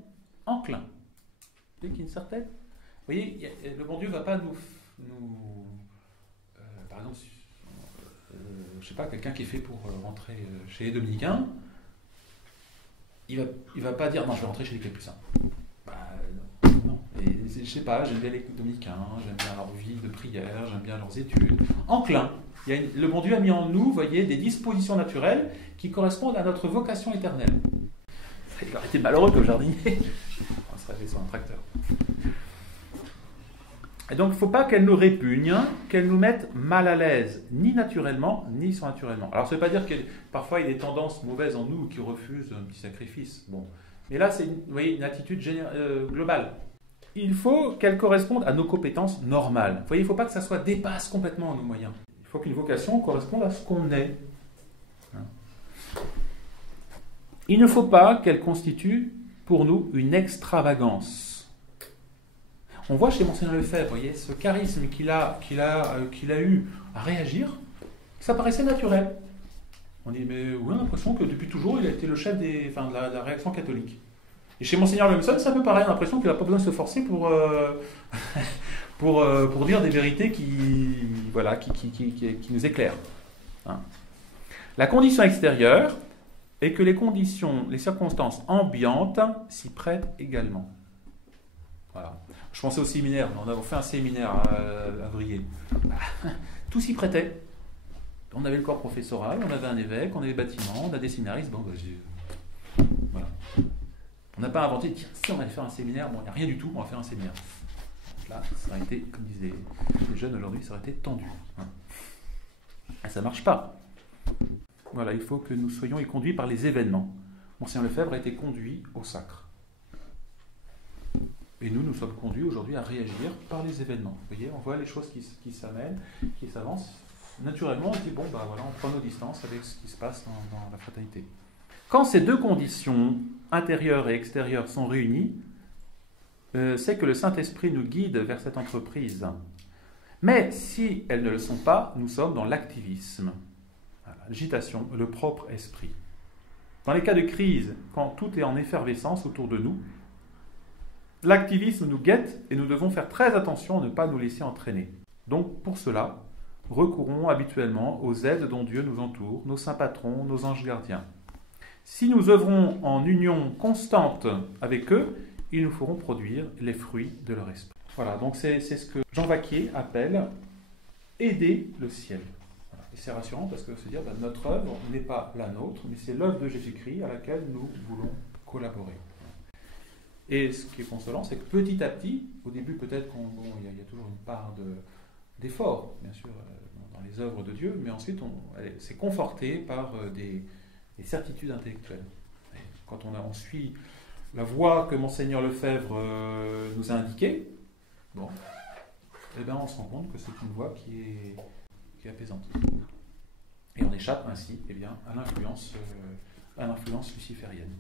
enclins. Vous voyez qu'il y a une certaine... Vous voyez, le bon Dieu ne va pas nous par exemple, je ne sais pas, quelqu'un qui est fait pour rentrer chez les Dominicains, il va pas dire non, je vais rentrer chez les Capucins. Non. Et, je ne sais pas, j'aime bien les Dominicains, j'aime bien leur vie de prière, j'aime bien leurs études. Enclin. Le bon Dieu a mis en nous, vous voyez, des dispositions naturelles qui correspondent à notre vocation éternelle. Il aurait été malheureux que le jardinier. On serait allé sur un tracteur. Et donc, il ne faut pas qu'elle nous répugne, qu'elle nous mette mal à l'aise, ni naturellement, ni surnaturellement. Alors, ça ne veut pas dire que parfois il y a des tendances mauvaises en nous qui refusent un petit sacrifice. Bon. Mais là, c'est une attitude globale. Il faut qu'elle corresponde à nos compétences normales. Vous voyez, il ne faut pas que ça dépasse complètement nos moyens. Il faut qu'une vocation corresponde à ce qu'on est. Il ne faut pas qu'elle constitue pour nous une extravagance. On voit chez Monseigneur Lefebvre, vous voyez, ce charisme qu'il a eu à réagir, ça paraissait naturel. On dit, mais oui, on a l'impression que depuis toujours, il a été le chef de la réaction catholique. Et chez Monseigneur Lemson, ça peut paraître, on a l'impression qu'il n'a pas besoin de se forcer pour dire des vérités qui nous éclairent. Hein. La condition extérieure est que les circonstances ambiantes s'y prêtent également. Voilà. Je pensais au séminaire, on avait fait un séminaire à Vrier. Tout s'y prêtait. On avait le corps professoral, on avait un évêque, on avait des bâtiments, on a des séminaristes. Voilà. On n'a pas inventé, tiens, si on allait faire un séminaire, il n'y a rien du tout, on va faire un séminaire. Donc là, ça aurait été, comme disaient les jeunes aujourd'hui, ça aurait été tendu. Et ça ne marche pas. Voilà, il faut que nous soyons conduits par les événements. Monseigneur Lefebvre a été conduit au sacre. Et nous sommes conduits aujourd'hui à réagir par les événements. Vous voyez, on voit les choses qui s'amènent, qui s'avancent. Naturellement, on dit, bon, voilà, on prend nos distances avec ce qui se passe dans la fraternité. Quand ces deux conditions, intérieures et extérieures, sont réunies, c'est que le Saint-Esprit nous guide vers cette entreprise. Mais si elles ne le sont pas, nous sommes dans l'activisme, l'agitation, le propre esprit. Dans les cas de crise, quand tout est en effervescence autour de nous, l'activisme nous guette et nous devons faire très attention à ne pas nous laisser entraîner. Donc, pour cela, recourons habituellement aux aides dont Dieu nous entoure, nos saints patrons, nos anges gardiens. Si nous œuvrons en union constante avec eux, ils nous feront produire les fruits de leur esprit. Voilà, donc c'est ce que Jean Vaquier appelle aider le ciel. Voilà. Et c'est rassurant parce que se dire notre œuvre n'est pas la nôtre, mais c'est l'œuvre de Jésus-Christ à laquelle nous voulons collaborer. Et ce qui est consolant, c'est que petit à petit, au début peut-être qu'il y a toujours une part d'effort, bien sûr, dans les œuvres de Dieu, mais ensuite c'est conforté par des certitudes intellectuelles. Et quand on suit la voie que Monseigneur Lefebvre nous a indiquée, on se rend compte que c'est une voie qui est apaisante. Et on échappe ainsi à l'influence luciférienne.